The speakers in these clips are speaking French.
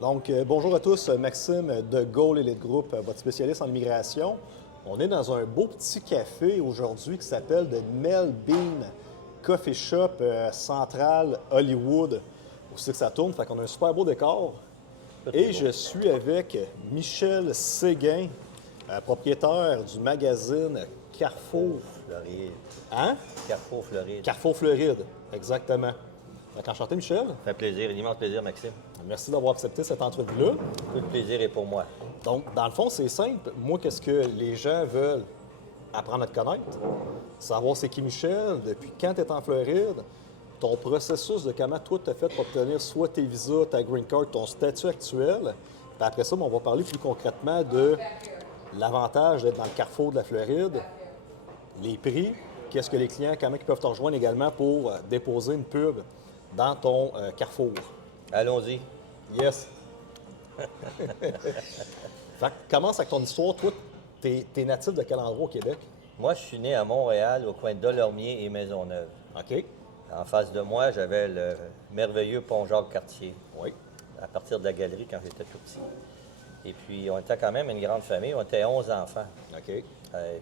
Donc, bonjour à tous, Maxime de Gaulle Elite Group, votre spécialiste en immigration. On est dans un beau petit café aujourd'hui qui s'appelle The Mel Bean Coffee Shop Central Hollywood. Où c'est que ça tourne, fait qu'on a un super beau décor. Tout est Et beau. je suis avec Michel Séguin, propriétaire du magazine Carrefour. Floride. Hein? Carrefour, Floride. Carrefour Floride, exactement. Donc, enchanté, Michel. Ça fait plaisir, un immense plaisir, Maxime. Merci d'avoir accepté cette entrevue-là. Tout le plaisir est pour moi. Donc, dans le fond, c'est simple. Moi, qu'est-ce que les gens veulent apprendre à te connaître? Savoir c'est qui Michel, depuis quand tu es en Floride, ton processus de comment toi tu as fait pour obtenir soit tes visas, ta green card, ton statut actuel. Puis après ça, on va parler plus concrètement de l'avantage d'être dans le carrefour de la Floride, les prix, qu'est-ce que les clients, comment ils peuvent te rejoindre également pour déposer une pub dans ton carrefour. Allons-y. Yes. Fait que commence avec ton histoire. Toi, t'es natif de quel endroit au Québec? Moi, je suis né à Montréal, au coin de Delormier et Maisonneuve. OK. En face de moi, j'avais le merveilleux pont Jacques-Cartier, Oui. à partir de la galerie quand j'étais tout petit. Et puis, on était quand même une grande famille. On était 11 enfants. OK. Et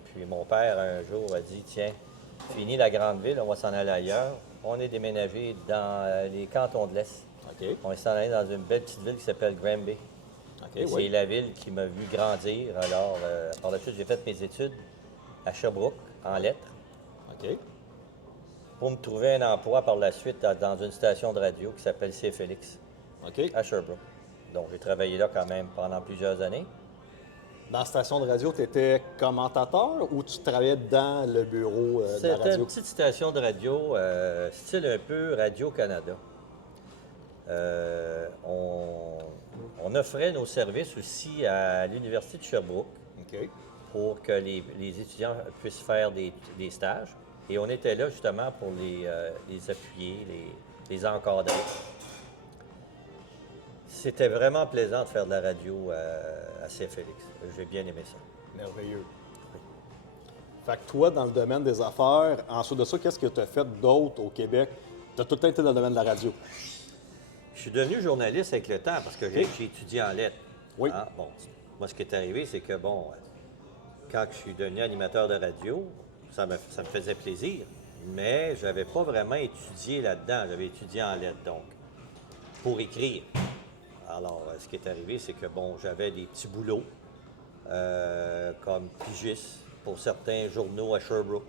puis, mon père, un jour, a dit, tiens, fini la grande ville, on va s'en aller ailleurs. On est déménagé dans les cantons de l'Est. OK. On est s'en allé dans une belle petite ville qui s'appelle Granby. OK, Et c'est oui. la ville qui m'a vu grandir. Alors, par la suite, j'ai fait mes études à Sherbrooke, en lettres, OK. pour me trouver un emploi par la suite dans une station de radio qui s'appelle C. Félix, OK. à Sherbrooke. Donc, j'ai travaillé là quand même pendant plusieurs années. Dans la station de radio, tu étais commentateur ou tu travaillais dans le bureau de la C'était radio? une petite station de radio, style un peu Radio-Canada. On offrait nos services aussi à l'Université de Sherbrooke OK. pour que les étudiants puissent faire des stages. Et on était là justement pour les appuyer, les encadrer. C'était vraiment plaisant de faire de la radio à Saint-Félix. J'ai bien aimé ça. Merveilleux. Fait que toi, dans le domaine des affaires, ensuite de ça, qu'est-ce que tu as fait d'autre au Québec? Tu as tout le temps été dans le domaine de la radio. Je suis devenu journaliste avec le temps parce que j'ai étudié en lettres. Oui. Ah, bon, moi, ce qui est arrivé, c'est que, bon, quand je suis devenu animateur de radio, ça me faisait plaisir, mais je n'avais pas vraiment étudié là-dedans. J'avais étudié en lettres, donc, pour écrire. Alors, ce qui est arrivé, c'est que, bon, j'avais des petits boulots, comme pigiste pour certains journaux à Sherbrooke.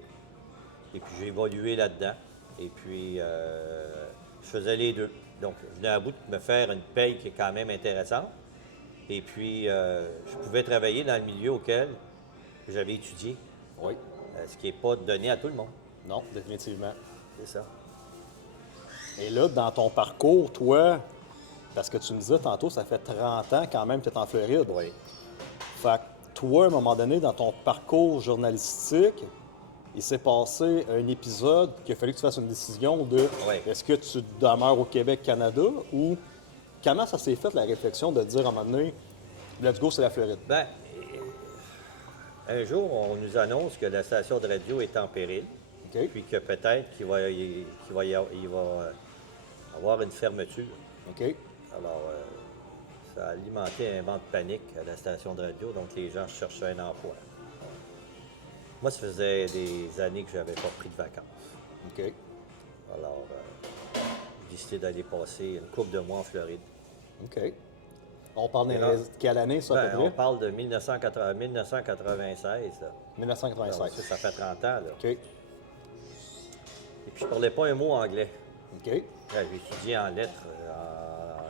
Et puis, j'ai évolué là-dedans. Et puis, je faisais les deux. Donc, je venais à bout de me faire une paye qui est quand même intéressante. Et puis, je pouvais travailler dans le milieu auquel j'avais étudié, Oui. ce qui n'est pas donné à tout le monde. Non, définitivement. C'est ça. Et là, dans ton parcours, toi, parce que tu me disais tantôt, ça fait 30 ans quand même que tu es en Floride. Oui. Fait que toi, à un moment donné, dans ton parcours journalistique, il s'est passé un épisode qu'il a fallu que tu fasses une décision de Oui. est-ce que tu demeures au Québec, Canada, ou comment ça s'est fait la réflexion de dire à un moment donné, let's go, c'est la Floride? Bien, un jour, on nous annonce que la station de radio est en péril, OK? puis que peut-être qu'il va avoir une fermeture. OK? Alors, ça a alimenté un vent de panique à la station de radio, donc les gens cherchaient un emploi. Moi, ça faisait des années que je n'avais pas pris de vacances. OK? Alors, j'ai décidé d'aller passer une couple de mois en Floride. OK. On parle de là, quelle année, ça, à peu On près? parle de 1996. Là. 1996. Alors, ça fait 30 ans. Là. OK. Et puis, je parlais pas un mot anglais. OK. Ouais, j'ai étudié en lettres,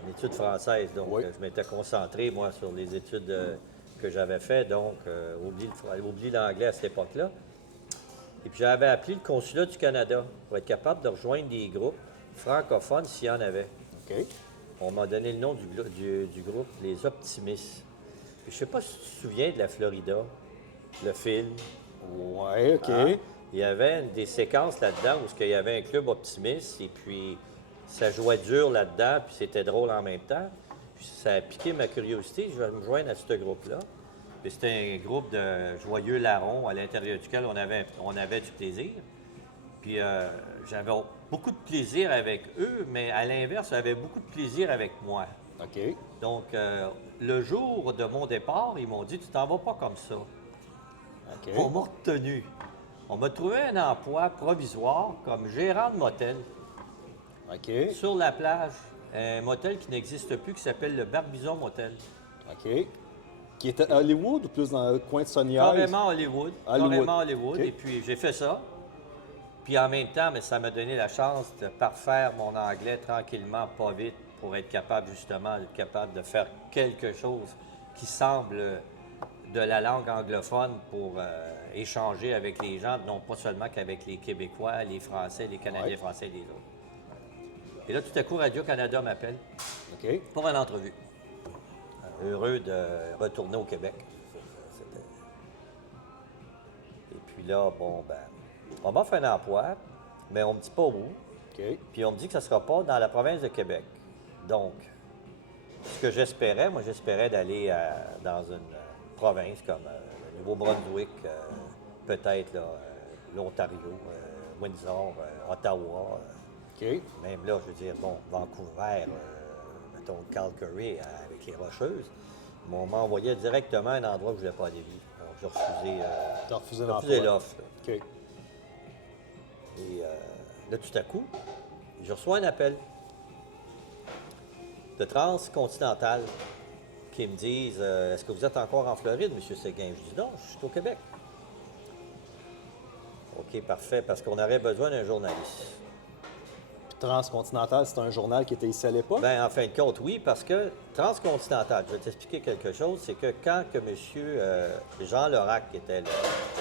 en études françaises. Donc, Oui. je m'étais concentré, moi, sur les études que j'avais faites. Donc, oublie l'anglais à cette époque-là. Et puis, j'avais appelé le consulat du Canada pour être capable de rejoindre des groupes francophones s'il y en avait. OK. On m'a donné le nom du groupe, les Optimistes. Puis, je ne sais pas si tu te souviens de la Florida, le film. Ouais, OK. Hein? Il y avait des séquences là-dedans où il y avait un club optimiste et puis ça jouait dur là-dedans, puis c'était drôle en même temps. Puis ça a piqué ma curiosité, je vais me joindre à ce groupe-là. Puis c'était un groupe de joyeux larrons à l'intérieur duquel on avait du plaisir. Puis j'avais beaucoup de plaisir avec eux, mais à l'inverse, j'avais beaucoup de plaisir avec moi. OK. Donc, le jour de mon départ, ils m'ont dit, tu t'en vas pas comme ça. OK. On m'a retenu. On m'a trouvé un emploi provisoire comme gérant de motel OK. sur la plage. Un motel qui n'existe plus, qui s'appelle le Barbizon Motel. OK. Qui était à Hollywood ou plus dans le coin de Sunny Isles? Carrément Hollywood. Hollywood. Carrément Hollywood. OK. Et puis, j'ai fait ça. Puis en même temps, mais ça m'a donné la chance de parfaire mon anglais tranquillement, pas vite, pour être capable justement de faire quelque chose qui semble de la langue anglophone pour échanger avec les gens, non pas seulement qu'avec les Québécois, les Français, les Canadiens Ouais. français et les autres. Et là, tout à coup, Radio-Canada m'appelle OK. pour une entrevue. Heureux de retourner au Québec. C'était- Et puis là, bon, ben, on m'offre un emploi, mais on me dit pas où. OK. Puis on me dit que ça ne sera pas dans la province de Québec. Donc, ce que j'espérais, moi, j'espérais d'aller dans une province comme le Nouveau-Brunswick, peut-être là, l'Ontario, Windsor, Ottawa. OK. Même là, je veux dire, bon, Vancouver, mettons Calgary avec les Rocheuses. Mais on m'envoyait directement à un endroit où je ne voulais pas aller vivre. Alors, j'ai refusé, T'as refusé refusé l'emploi. l'offre. Là. OK. Et là, tout à coup, je reçois un appel de Transcontinental qui me disent est-ce que vous êtes encore en Floride, M. Séguin? Je dis non, je suis au Québec. OK, parfait, parce qu'on aurait besoin d'un journaliste. Puis Transcontinental, c'est un journal qui était ici à l'époque? Bien, en fin de compte, oui, parce que Transcontinental, je vais t'expliquer quelque chose, c'est que quand que M. Jean Lerac, qui était le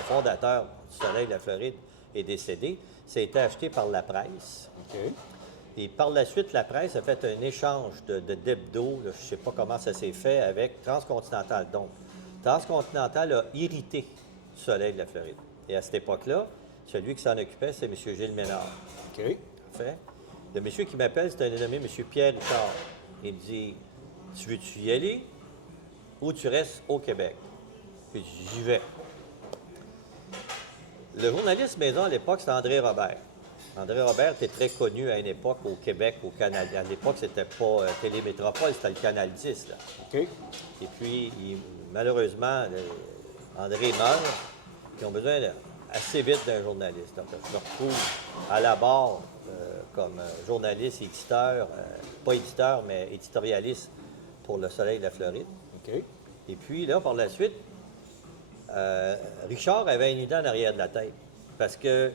fondateur du Soleil de la Floride, est décédé, ça a été acheté par la presse. OK. Et par la suite, la presse a fait un échange d'hebdo, je ne sais pas comment ça s'est fait, avec Transcontinental. Donc, Transcontinental a irrité du Soleil de la Floride. Et à cette époque-là, celui qui s'en occupait, c'est M. Gilles Ménard. OK. Parfait. Le monsieur qui m'appelle, c'est un dénommé M. Pierre Richard. Il me dit tu veux-tu y aller ou tu restes au Québec? Puis je dis j'y vais. Le journaliste maison à l'époque, c'était André Robert. André Robert était très connu à une époque au Québec, au Canada. À l'époque, c'était pas Télémétropole, c'était le Canal 10. Là. OK. Et puis, malheureusement, André meurt. Ils ont besoin assez vite d'un journaliste. Donc, je me retrouve à la barre comme journaliste, éditeur, pas éditeur, mais éditorialiste pour Le Soleil de la Floride. OK. Et puis, là, par la suite, Richard avait une idée en arrière de la tête. Parce que,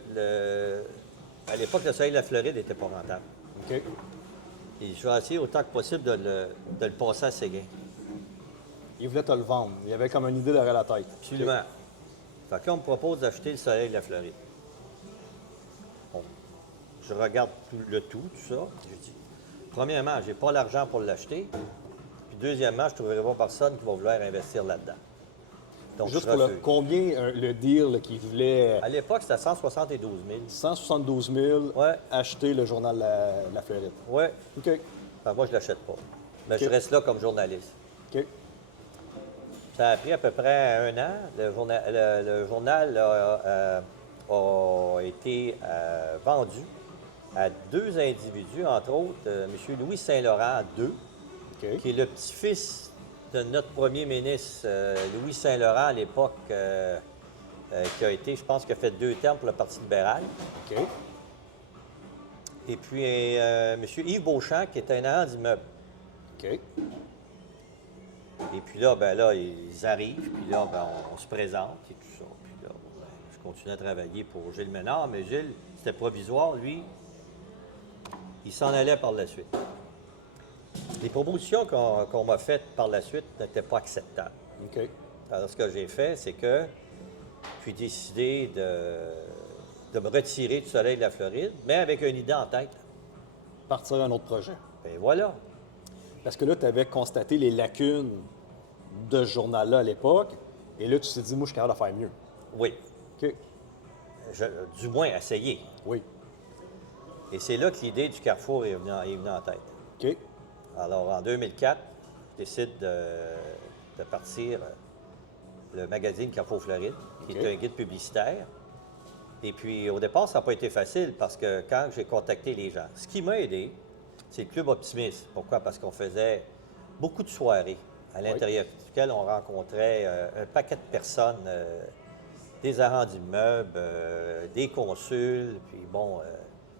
à l'époque, Le Soleil de la Floride n'était pas rentable. OK. Et je vais essayer autant que possible de le passer à Séguin. Il voulait te le vendre. Il avait comme une idée derrière la tête. Absolument. Fait que là, on me propose d'acheter Le Soleil de la Floride. Bon. Je regarde le tout ça. Je dis, premièrement, j'ai pas l'argent pour l'acheter. Puis deuxièmement, je ne trouverai pas personne qui va vouloir investir là-dedans. Donc, Juste je pour refuse. combien le deal là, qu'il voulait À l'époque, c'était 172 000. 172 000 Ouais. acheter le journal La Floride. Oui. OK. Moi, je ne l'achète pas. Mais OK. je reste là comme journaliste. OK. Ça a pris à peu près 1 an. Le journal a été vendu à 2 individus, entre autres M. Louis Saint-Laurent II, OK. qui est le petit-fils de notre premier ministre, Louis Saint-Laurent, à l'époque, qui a été, je pense, qui a fait 2 termes pour le Parti libéral. OK. Et puis M. Yves Beauchamp, qui est un agent d'immeuble. OK. Et puis là, ben là, ils arrivent, puis là, ben, on se présente et tout ça. Puis là, ben, je continue à travailler pour Gilles Ménard, mais Gilles, c'était provisoire, lui, il s'en allait par la suite. Les propositions qu'on m'a faites par la suite n'étaient pas acceptables. OK. Alors, ce que j'ai fait, c'est que j'ai décidé de me retirer du Soleil de la Floride, mais avec une idée en tête. Partir à un autre projet. Et voilà. Parce que là, tu avais constaté les lacunes de ce journal-là à l'époque. Et là, tu t'es dit, moi, je suis capable de faire mieux. Oui. OK. Du moins, essayer. Oui. Et c'est là que l'idée du Carrefour est venue en tête. OK. Alors, en 2004, je décide de partir le magazine Carrefour Floride, qui OK. est un guide publicitaire. Et puis, au départ, ça n'a pas été facile parce que quand j'ai contacté les gens, ce qui m'a aidé, c'est le Club Optimiste. Pourquoi? Parce qu'on faisait beaucoup de soirées à l'intérieur duquel on rencontrait un paquet de personnes, des agents d'immeubles, des consuls, puis bon,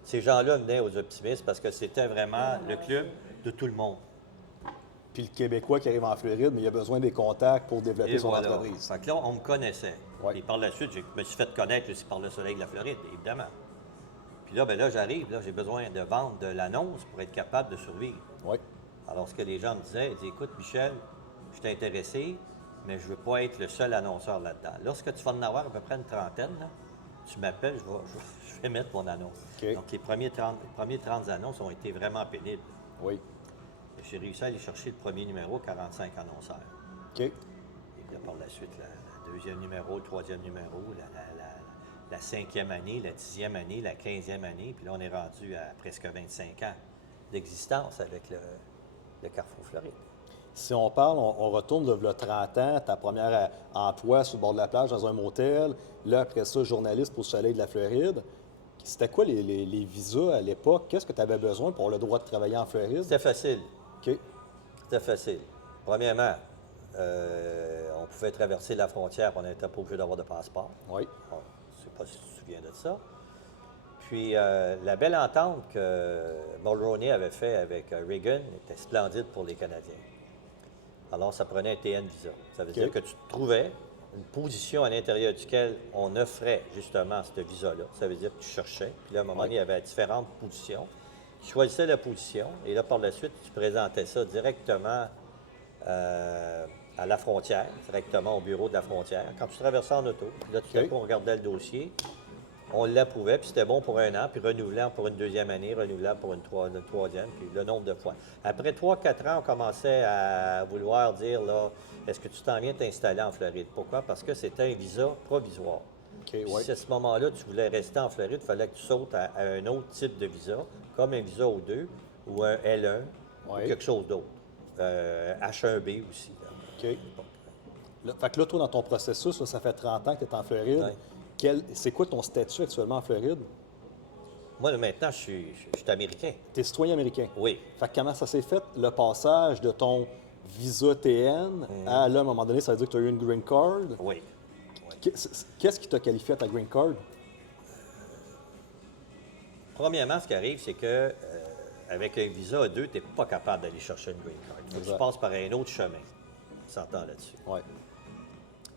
ces gens-là venaient aux optimistes parce que c'était vraiment le club de tout le monde. Puis le Québécois qui arrive en Floride, mais il a besoin des contacts pour développer Et son voilà. entreprise. Fait que là, on me connaissait. Ouais. Et par la suite, je me suis fait connaître aussi par le soleil de la Floride, évidemment. Puis là, ben là, j'arrive, là, j'ai besoin de vendre de l'annonce pour être capable de survivre. Oui. Alors, ce que les gens me disaient, ils disaient, écoute, Michel, je suis intéressé, mais je ne veux pas être le seul annonceur là-dedans. Lorsque tu vas en avoir à peu près une trentaine, là, tu m'appelles, je vais mettre mon annonce. OK. Donc, les premiers 30 annonces ont été vraiment pénibles. Oui. J'ai réussi à aller chercher le premier numéro, 45 annonceurs. OK. Et puis là, par la suite, le deuxième numéro, le troisième numéro, la cinquième année, la 10e année, la 15e année. Puis là, on est rendu à presque 25 ans d'existence avec le Carrefour Floride. Si on parle, on retourne de là, 30 ans, ta première emploi sur le bord de la plage dans un motel, là, après ça, journaliste pour le soleil de la Floride. C'était quoi les visas à l'époque? Qu'est-ce que tu avais besoin pour avoir le droit de travailler en Floride? C'était facile. OK. C'était facile. Premièrement, on pouvait traverser la frontière, on n'était pas obligé d'avoir de passeport. Oui. Bon, je ne sais pas si tu te souviens de ça. Puis la belle entente que Mulroney avait fait avec Reagan était splendide pour les Canadiens. Alors, ça prenait un TN Visa. Ça veut dire que tu trouvais une position à l'intérieur duquel on offrait justement ce visa-là. Ça veut dire que tu cherchais. Puis là, à un moment donné, il y avait différentes positions. Tu choisissais la position et là, par la suite, tu présentais ça directement à la frontière, directement au bureau de la frontière. Quand tu traversais en auto, puis là, tout à coup, on regardait le dossier, on l'approuvait, puis c'était bon pour un an, puis renouvelable pour une deuxième année, renouvelable pour une troisième, puis le nombre de fois. Après 3-4 ans, on commençait à vouloir dire, là, est-ce que tu t'en viens t'installer en Floride? Pourquoi? Parce que c'était un visa provisoire. OK, Puis oui. si à ce moment-là, tu voulais rester en Floride, il fallait que tu sautes à un autre type de visa, comme un visa O2 ou un L1 ou Oui. quelque chose d'autre. H1B aussi. Là. OK. Fait que là, toi, dans ton processus, là, ça fait 30 ans que tu es en Floride. Ouais. C'est quoi ton statut actuellement en Floride? Moi, là, maintenant, je suis américain. Tu es citoyen américain. Oui. Fait que comment ça s'est fait, le passage de ton visa TN à, là, à un moment donné, ça veut dire que tu as eu une green card? Oui. Qu'est-ce qui t'a qualifié à ta green card? Premièrement, ce qui arrive, c'est que avec un visa A2, tu n'es pas capable d'aller chercher une green card. Il faut que tu Exact. passes par un autre chemin. On s'entend là-dessus. Oui.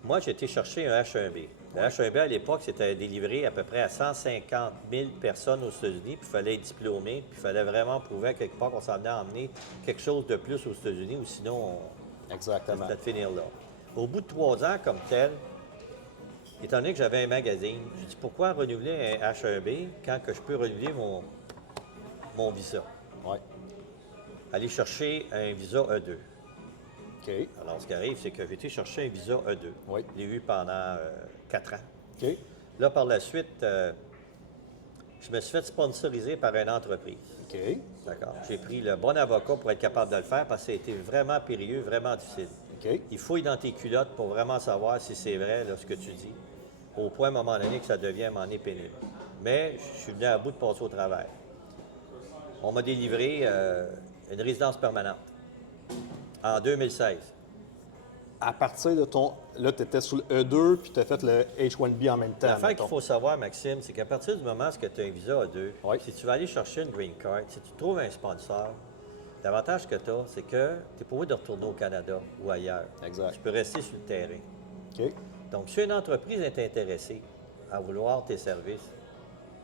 Moi, j'ai été chercher un H1B. Le H1B, à l'époque, c'était délivré à peu près à 150 000 personnes aux États-Unis, puis il fallait être diplômé, puis il fallait vraiment prouver à quelque part qu'on s'en venait à emmener quelque chose de plus aux États-Unis, ou sinon, Exactement. c'était de finir là. Au bout de 3 ans, comme tel, étant donné que j'avais un magazine, j'ai dit pourquoi renouveler un H1B quand que je peux renouveler mon visa? Oui. Aller chercher un visa E2. OK. Alors, ce qui arrive, c'est que j'ai été chercher un visa E2. Oui. Je l'ai eu pendant 4 ans. OK. Là, par la suite, je me suis fait sponsoriser par une entreprise. OK. D'accord? J'ai pris le bon avocat pour être capable de le faire parce que ça a été vraiment périlleux, vraiment difficile. OK. Il fouille dans tes culottes pour vraiment savoir si c'est vrai là, ce que tu dis, au point à un moment donné que ça devient à un moment donné pénible. Mais je suis venu à bout de passer au travers. On m'a délivré une résidence permanente en 2016. À partir de ton... Là, tu étais sur le E2, puis tu as fait le H1B en même temps. L'affaire mettons. qu'il faut savoir, Maxime, c'est qu'à partir du moment où tu as un visa A2, Oui. si tu vas aller chercher une green card, si tu trouves un sponsor, l'avantage que tu as, c'est que tu n'es pas obligé de retourner au Canada ou ailleurs. Exact. Tu peux rester sur le terrain. OK. Donc, si une entreprise est intéressée à vouloir tes services,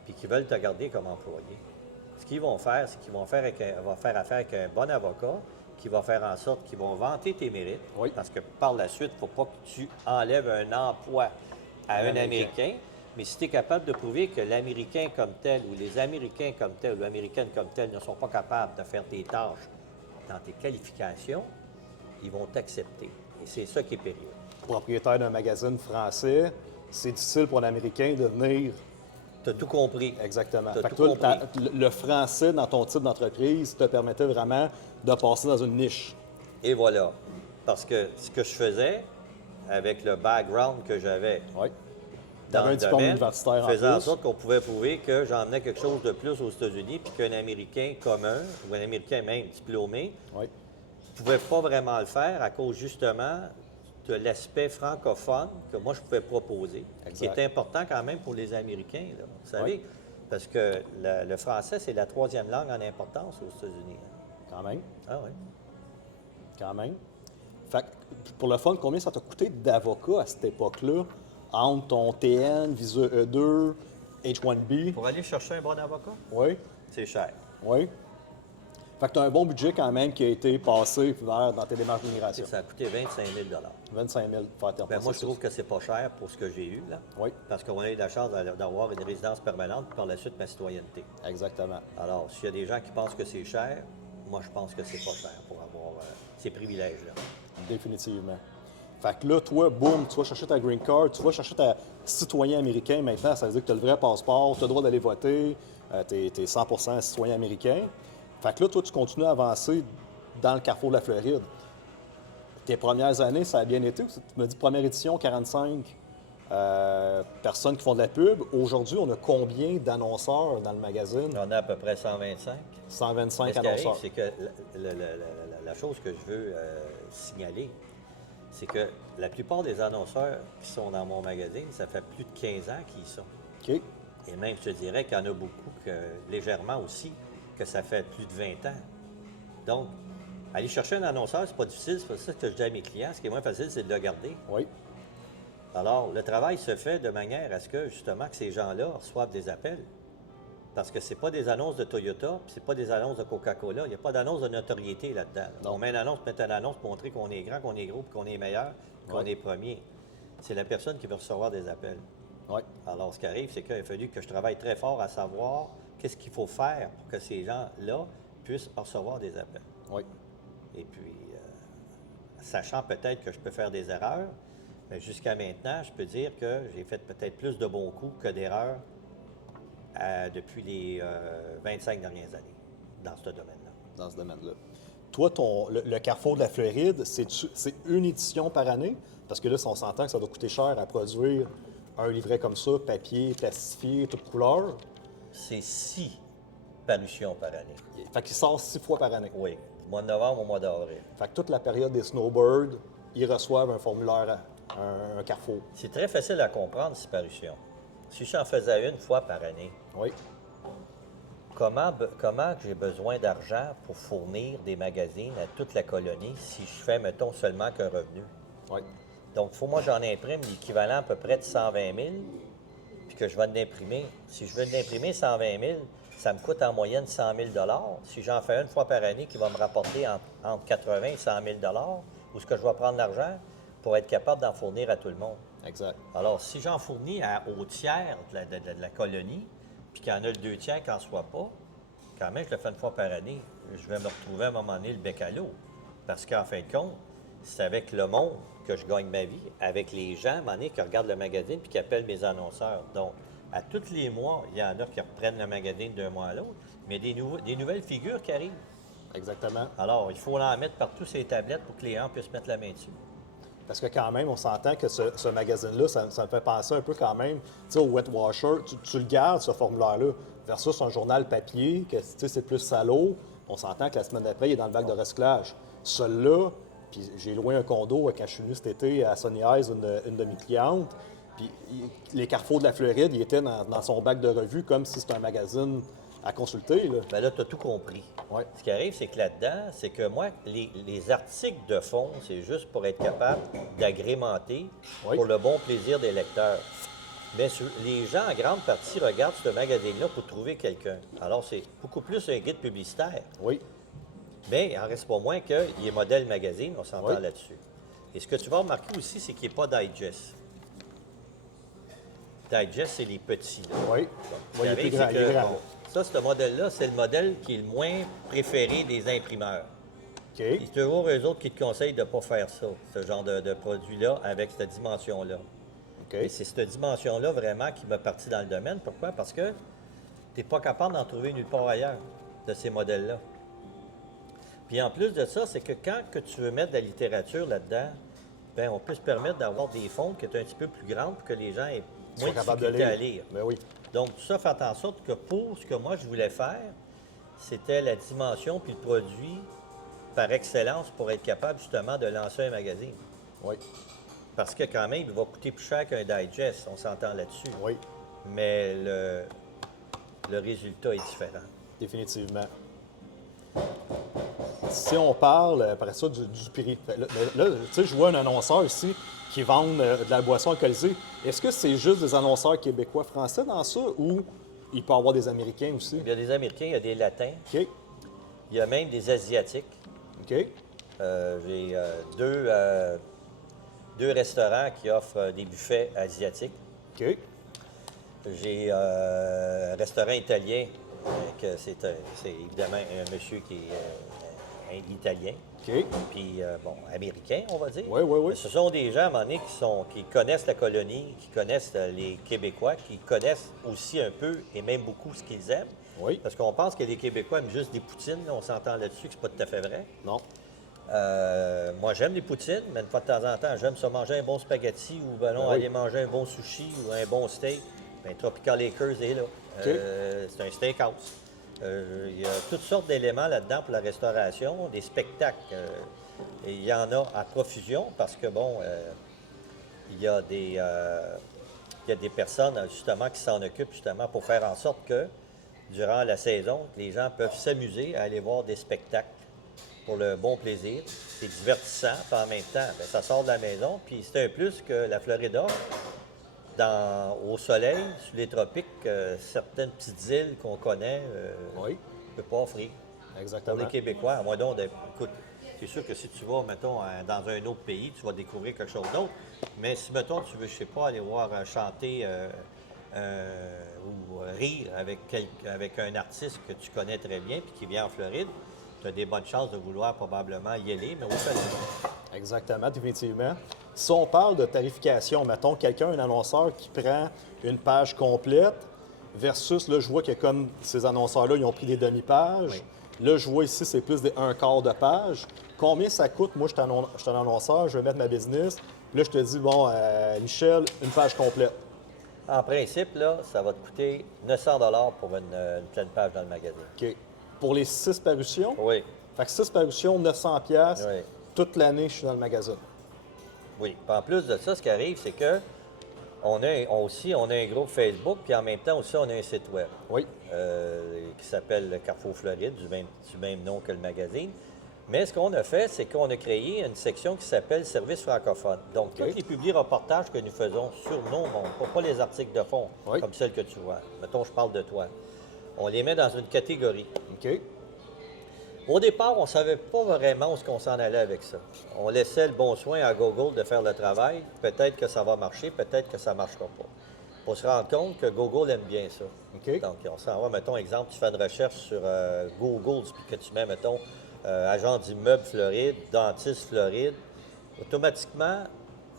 puis qu'ils veulent te garder comme employé, ce qu'ils vont faire, c'est qu'ils vont faire affaire avec un bon avocat qui va faire en sorte qu'ils vont vanter tes mérites. Oui. Parce que par la suite, il ne faut pas que tu enlèves un emploi à un Américain. Mais si tu es capable de prouver que l'Américain comme tel, ou les Américains comme tel, ou l'Américaine comme telle ne sont pas capables de faire tes tâches dans tes qualifications, ils vont t'accepter. Et c'est ça qui est périlleux. Propriétaire d'un magazine français, c'est difficile pour un Américain de venir. Tu as tout compris. Exactement. T'as Fait que tout toi, compris. le français dans ton type d'entreprise te permettait vraiment de passer dans une niche. Et voilà. Parce que ce que je faisais, avec le background que j'avais Oui. dans T'avais un le diplôme domaine, universitaire en faisait en plus. sorte qu'on pouvait prouver que j'emmenais quelque chose de plus aux États-Unis, puis qu'un Américain commun, ou un Américain même diplômé, Oui. pouvais pas vraiment le faire à cause justement de l'aspect francophone que moi je pouvais proposer, qui Exact. est important quand même pour les Américains, là, vous savez, Oui. parce que le français, c'est la troisième langue en importance aux États-Unis. Quand même. Ah oui. Quand même. Fait que, pour le fun, combien ça t'a coûté d'avocat à cette époque-là, entre ton TN, Visa E2, H1B? Pour aller chercher un bon avocat, Oui, c'est cher. oui. Fait que tu as un bon budget quand même qui a été passé dans tes démarches d'immigration. Ça a coûté 25 000 25 000 pour faire ton ben, moi, je processus. trouve que c'est pas cher pour ce que j'ai eu, là. Oui, Parce qu'on a eu la chance d'avoir une résidence permanente, puis par la suite, ma citoyenneté. exactement. Alors, s'il y a des gens qui pensent que c'est cher, moi, je pense que c'est pas cher pour avoir ces privilèges-là. Définitivement. Fait que là, toi, boum, tu vas chercher ta green card, tu vas chercher ta citoyen américain maintenant. Ça veut dire que tu as le vrai passeport, tu as le droit d'aller voter, tu es 100 citoyen américain. Fait que là, toi, tu continues à avancer dans le carrefour de la Floride. Tes premières années, ça a bien été. Tu m'as dit première édition, 45 personnes qui font de la pub. Aujourd'hui, on a combien d'annonceurs dans le magazine? On a à peu près 125. 125 Mais ce qui arrive, annonceurs. c'est que la chose que je veux signaler, c'est que la plupart des annonceurs qui sont dans mon magazine, ça fait plus de 15 ans qu'ils y sont. OK. Et même, je te dirais qu'il y en a beaucoup, légèrement aussi, que ça fait plus de 20 ans. Donc, aller chercher un annonceur, c'est pas difficile, c'est pas ça que je dis à mes clients. Ce qui est moins facile, c'est de le garder. Oui. Alors, le travail se fait de manière à ce que, justement, que ces gens-là reçoivent des appels. Parce que c'est pas des annonces de Toyota, puis c'est pas des annonces de Coca-Cola. Il n'y a pas d'annonce de notoriété là-dedans. Non. On met une annonce, met une annonce pour montrer qu'on est grand, qu'on est gros, puis qu'on est meilleur, puis qu'on Ouais. est premier. C'est la personne qui veut recevoir des appels. Oui. Alors, ce qui arrive, c'est qu'il a fallu que je travaille très fort à savoir qu'est-ce qu'il faut faire pour que ces gens-là puissent recevoir des appels. Oui. Et puis, sachant peut-être que je peux faire des erreurs, mais jusqu'à maintenant, je peux dire que j'ai fait peut-être plus de bons coups que d'erreurs depuis les 25 dernières années dans ce domaine-là. Dans ce domaine-là. Toi, le Carrefour de la Floride, c'est une édition par année? Parce que là, si on s'entend que ça doit coûter cher à produire un livret comme ça, papier, plastifié, toute couleur. C'est 6 parutions par année. Fait qu'il sort 6 fois par année. Oui, du mois de novembre au mois d'avril. Fait que toute la période des snowbirds, ils reçoivent un formulaire, un Carrefour. C'est très facile à comprendre, ces parutions. Si j'en faisais une fois par année, Oui. comment j'ai besoin d'argent pour fournir des magazines à toute la colonie si je fais, mettons, seulement qu'un revenu? Oui. Donc, il faut moi j'en imprime l'équivalent à peu près de 120 000, puis que je vais l'imprimer. Si je veux l'imprimer 120 000, ça me coûte en moyenne 100 000 Si j'en fais une fois par année qui va me rapporter entre 80 et 100 000 où est-ce que je vais prendre l'argent pour être capable d'en fournir à tout le monde? Exact. Alors, si j'en fournis au tiers de la colonie, puis qu'il y en a le 2 tiers qui n'en soit pas, quand même, je le fais une fois par année, je vais me retrouver à un moment donné le bec à l'eau. Parce qu'en fin de compte, c'est avec le monde que je gagne ma vie, avec les gens, à un moment donné, qui regardent le magazine puis qui appellent mes annonceurs. Donc, à tous les mois, il y en a qui reprennent le magazine d'un mois à l'autre, mais il y a des nouvelles figures qui arrivent. Exactement. Alors, il faut en mettre partout ces tablettes pour que les gens puissent mettre la main dessus. Parce que quand même, on s'entend que ce magazine-là, ça me fait penser un peu quand même, tu sais, au Wet Washer, tu le gardes, ce formulaire-là, versus un journal papier, que tu sais, c'est plus salaud. On s'entend que la semaine d'après, il est dans le bac de recyclage. Celui-là, puis j'ai loué un condo quand je suis venu cet été à Sunny Eyes, une de mes clientes, puis les Carrefours de la Floride, il était dans son bac de revue comme si c'était un magazine à consulter, là. Bien là, tu as tout compris. Ouais. Ce qui arrive, c'est que là-dedans, c'est que moi, les articles de fond, c'est juste pour être capable d'agrémenter Oui. pour le bon plaisir des lecteurs. Mais les gens, en grande partie, regardent ce magazine-là pour trouver quelqu'un. Alors, c'est beaucoup plus un guide publicitaire. Oui. Mais il n'en reste pas moins qu'il est modèle magazine, on s'entend Oui. là-dessus. Et ce que tu vas remarquer aussi, c'est qu'il n'est pas digest. Digest, c'est les petits, là. Oui. Ce Oui, qui il est plus arrive, grand. c'est Il est que, grand. bon, ça, ce modèle-là, c'est le modèle qui est le moins préféré des imprimeurs. OK. C'est toujours eux autres qui te conseillent de ne pas faire ça, ce genre de produit-là avec cette dimension-là. OK. Et c'est cette dimension-là vraiment qui m'a parti dans le domaine. Pourquoi? Parce que tu n'es pas capable d'en trouver nulle part ailleurs, de ces modèles-là. Puis en plus de ça, c'est que quand que tu veux mettre de la littérature là-dedans, bien, on peut se permettre d'avoir des fonds qui sont un petit peu plus grandes pour que les gens aient Ils moins sont de capables de difficulté à lire. lire. Ben oui. Donc, tout ça fait en sorte que pour ce que moi je voulais faire, c'était la dimension puis le produit par excellence pour être capable justement de lancer un magazine. Oui. Parce que quand même, il va coûter plus cher qu'un digest, on s'entend là-dessus. Oui, Mais le résultat est différent. définitivement. Si on parle, après ça, du prix. Là, tu sais, je vois un annonceur ici qui vend de la boisson alcoolisée. Est-ce que c'est juste des annonceurs québécois, français dans ça, ou il peut y avoir des Américains aussi? Il y a des Américains, il y a des Latins, OK. il y a même des Asiatiques. OK. J'ai deux restaurants qui offrent des buffets asiatiques. OK. J'ai un restaurant italien, que c'est évidemment un monsieur qui est un italien, OK. puis bon, américain, on va dire. Oui, oui, oui. Mais ce sont des gens, à un moment donné, qui connaissent la colonie, qui connaissent les Québécois, qui connaissent aussi un peu et même beaucoup ce qu'ils aiment. Oui. Parce qu'on pense que les Québécois aiment juste des poutines, là, on s'entend là-dessus, que c'est pas tout à fait vrai. Non. Moi, j'aime les poutines, mais une fois de temps en temps, j'aime ça manger un bon spaghetti ou ben non, oui. aller manger un bon sushi ou un bon steak. Bien, Tropical Acres est là. C'est un steakhouse. Il y a toutes sortes d'éléments là-dedans pour la restauration, des spectacles. Et il y en a à profusion parce que, bon, il y a des personnes, justement, qui s'en occupent, justement, pour faire en sorte que, durant la saison, les gens peuvent s'amuser à aller voir des spectacles pour le bon plaisir. C'est divertissant, puis en même temps, bien, ça sort de la maison. Puis c'est un plus que la Floride offre. Au soleil, sur les tropiques, certaines petites îles qu'on connaît Oui. ne peuvent pas offrir. Pour Exactement. les Québécois, à moins donc écoute, c'est sûr que si tu vas, mettons, dans un autre pays, tu vas découvrir quelque chose d'autre. Mais si, mettons, tu veux, je sais pas, aller voir chanter ou rire avec un artiste que tu connais très bien puis qui vient en Floride, tu as des bonnes chances de vouloir probablement y aller, mais au soleil. Exactement, définitivement. Si on parle de tarification, mettons quelqu'un, un annonceur qui prend une page complète versus, là, je vois que comme ces annonceurs-là, ils ont pris des demi-pages. Oui. Là, je vois ici, c'est plus des un quart de page. Combien ça coûte? Moi, je suis un annonceur, je vais mettre ma business. Puis là, je te dis, bon, Michel, une page complète. En principe, là, ça va te coûter 900 pour une pleine page dans le magazine. OK. Pour les 6 parutions? Oui, Fait que 6 parutions, 900 pièces. oui, Toute l'année, je suis dans le magazine. oui. Puis en plus de ça, ce qui arrive, c'est que on a un groupe Facebook, puis en même temps aussi, on a un site web Oui. qui s'appelle Carrefour Floride, du même nom que le magazine. Mais ce qu'on a fait, c'est qu'on a créé une section qui s'appelle Service francophone. Donc, OK. tous les publi-reportages que nous faisons sur nos mondes, pas les articles de fond, Oui. comme celles que tu vois. Mettons, je parle de toi. On les met dans une catégorie. OK. Au départ, on ne savait pas vraiment où est-ce qu'on s'en allait avec ça. On laissait le bon soin à Google de faire le travail. Peut-être que ça va marcher, peut-être que ça ne marchera pas. On se rend compte que Google aime bien ça. OK. Donc, on s'en va, mettons, exemple, tu fais une recherche sur Google, puis que tu mets, mettons, agent d'immeuble Floride, dentiste Floride. Automatiquement,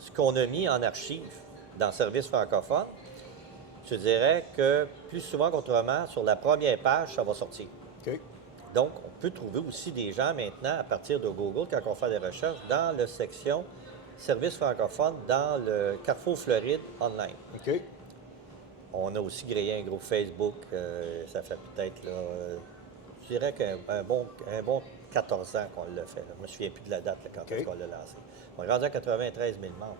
ce qu'on a mis en archive dans Service francophone, je dirais que plus souvent qu'autrement, sur la première page, ça va sortir. OK. Donc, on peut trouver aussi des gens maintenant, à partir de Google, quand on fait des recherches, dans la section Service francophone, dans le Carrefour Floride online. OK. On a aussi créé un groupe Facebook, ça fait peut-être, là, je dirais qu'un bon 14 ans qu'on l'a fait. Là. Je ne me souviens plus de la date là, quand OK. est-ce qu'on l'a lancé. On est rendu à 93 000 membres.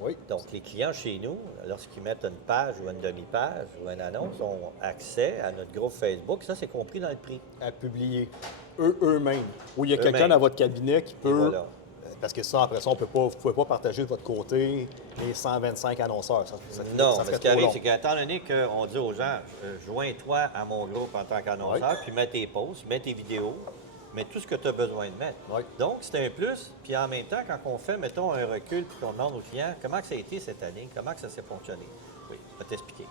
Oui. Donc, les clients chez nous, lorsqu'ils mettent une page ou une demi-page ou une annonce, ont accès à notre groupe Facebook. Ça, c'est compris dans le prix. À publier eux-mêmes. Ou il y a quelqu'un Eux-mêmes. dans votre cabinet qui peut. voilà. Parce que ça, après ça, vous ne pouvez pas partager de votre côté les 125 annonceurs. Non, ça mais serait ce qui trop arrive, long. c'est qu'étant donné qu'on dit aux gens, joins-toi à mon groupe en tant qu'annonceur, Oui. puis mets tes posts, mets tes vidéos, mets tout ce que tu as besoin de mettre. Oui. Donc, c'est un plus. Puis en même temps, quand on fait, mettons, un recul, puis qu'on demande aux clients comment que ça a été cette année, comment que ça s'est fonctionné. Oui, je vais t'expliquer.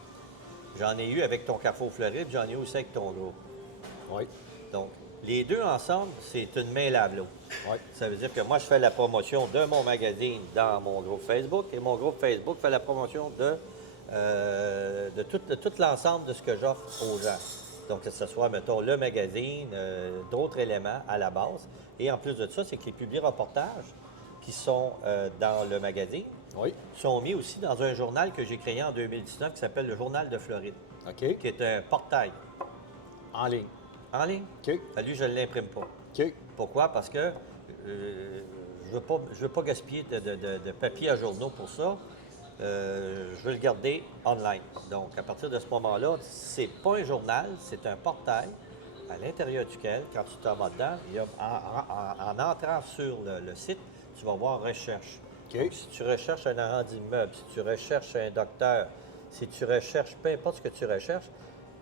J'en ai eu avec ton Carrefour Floride, j'en ai eu aussi avec ton groupe. Oui. Donc, les deux ensemble, c'est une main lave l'autre. Oui. Ça veut dire que moi, je fais la promotion de mon magazine dans mon groupe Facebook et mon groupe Facebook fait la promotion de tout l'ensemble de ce que j'offre aux gens. Donc, que ce soit, mettons, le magazine, d'autres éléments à la base. Et en plus de ça, c'est que les publi-reportages qui sont dans le magazine Oui. sont mis aussi dans un journal que j'ai créé en 2019 qui s'appelle le Journal de Floride, OK. qui est un portail En ligne. en ligne. OK. Lui, je ne l'imprime pas. OK. Pourquoi? Parce que je ne veux pas gaspiller de papier à journaux pour ça. Je veux le garder online. Donc, à partir de ce moment-là, c'est pas un journal, c'est un portail à l'intérieur duquel, quand tu t'en vas dedans, en entrant sur le site, tu vas voir recherche. OK. Donc, si tu recherches un agent d'immeuble, si tu recherches un docteur, si tu recherches, peu importe ce que tu recherches,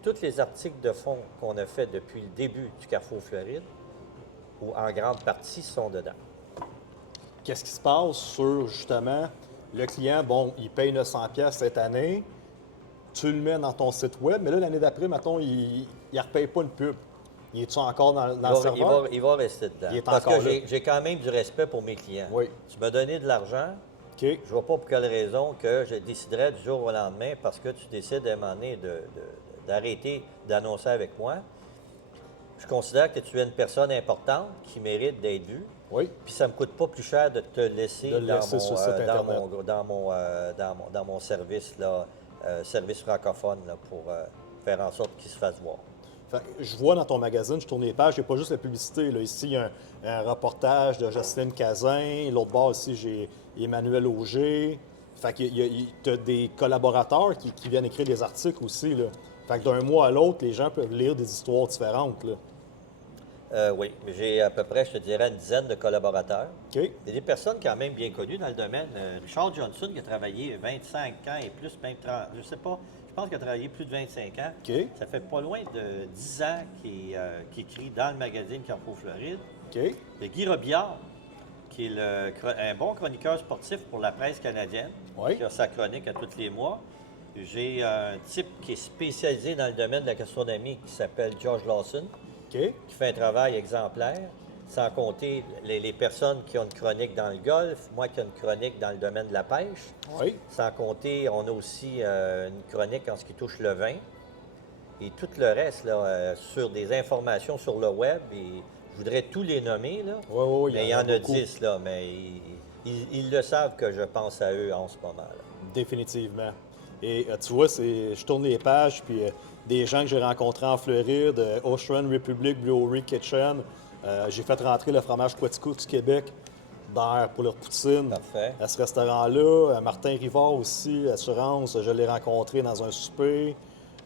tous les articles de fond qu'on a fait depuis le début du Carrefour Floride, ou en grande partie, sont dedans. Qu'est-ce qui se passe sur, justement, le client, bon, il paye 900$ cette année, tu le mets dans ton site web, mais là, l'année d'après, mettons, il ne repaye pas une pub. Il est-tu encore dans le serveur? Il va rester dedans. Il est Parce encore que là. j'ai quand même du respect pour mes clients. Oui. Tu m'as donné de l'argent, OK. je ne vois pas pour quelle raison que je déciderais du jour au lendemain parce que tu décides à un moment donné d'arrêter d'annoncer avec moi. Je considère que tu es une personne importante qui mérite d'être vue. Oui. Puis ça ne me coûte pas plus cher de te laisser, De le laisser sur le site Internet. dans mon service, là, service francophone, là, pour faire en sorte qu'il se fasse voir. Fait que je vois dans ton magazine, je tourne les pages, il n'y a pas juste la publicité. Là. Ici, il y a un reportage de Jocelyne Cazin. L'autre bord, ici, j'ai Emmanuel Auger. Fait que tu as des collaborateurs qui viennent écrire des articles aussi. Là. Fait que d'un mois à l'autre, les gens peuvent lire des histoires différentes. Là. Oui, j'ai à peu près, je te dirais, une dizaine de collaborateurs. OK? Il y a des personnes quand même bien connues dans le domaine. Richard Johnson, qui a travaillé 25 ans et plus, même 30, je sais pas, je pense qu'il a travaillé plus de 25 ans. OK. Ça fait pas loin de 10 ans qu'il écrit dans le magazine Carrefour Floride. OK? Il y a Guy Robillard, qui est un bon chroniqueur sportif pour la presse canadienne, Oui. qui a sa chronique à tous les mois. J'ai un type qui est spécialisé dans le domaine de la gastronomie qui s'appelle George Lawson, OK? qui fait un travail exemplaire, sans compter les personnes qui ont une chronique dans le golf, moi qui ai une chronique dans le domaine de la pêche, Oui. sans compter, on a aussi une chronique en ce qui touche le vin, et tout le reste, là, sur des informations sur le web, et je voudrais tous les nommer, là, Oui, mais il y en a beaucoup. 10, là, mais ils le savent que je pense à eux en ce moment. Là. Définitivement. Et tu vois, je tourne les pages, puis des gens que j'ai rencontrés en Floride, Ocean Republic Brewery Kitchen. J'ai fait rentrer le fromage Quatico du Québec pour leur poutine. Parfait. À ce restaurant-là. Martin Rivard aussi, Assurance, je l'ai rencontré dans un souper.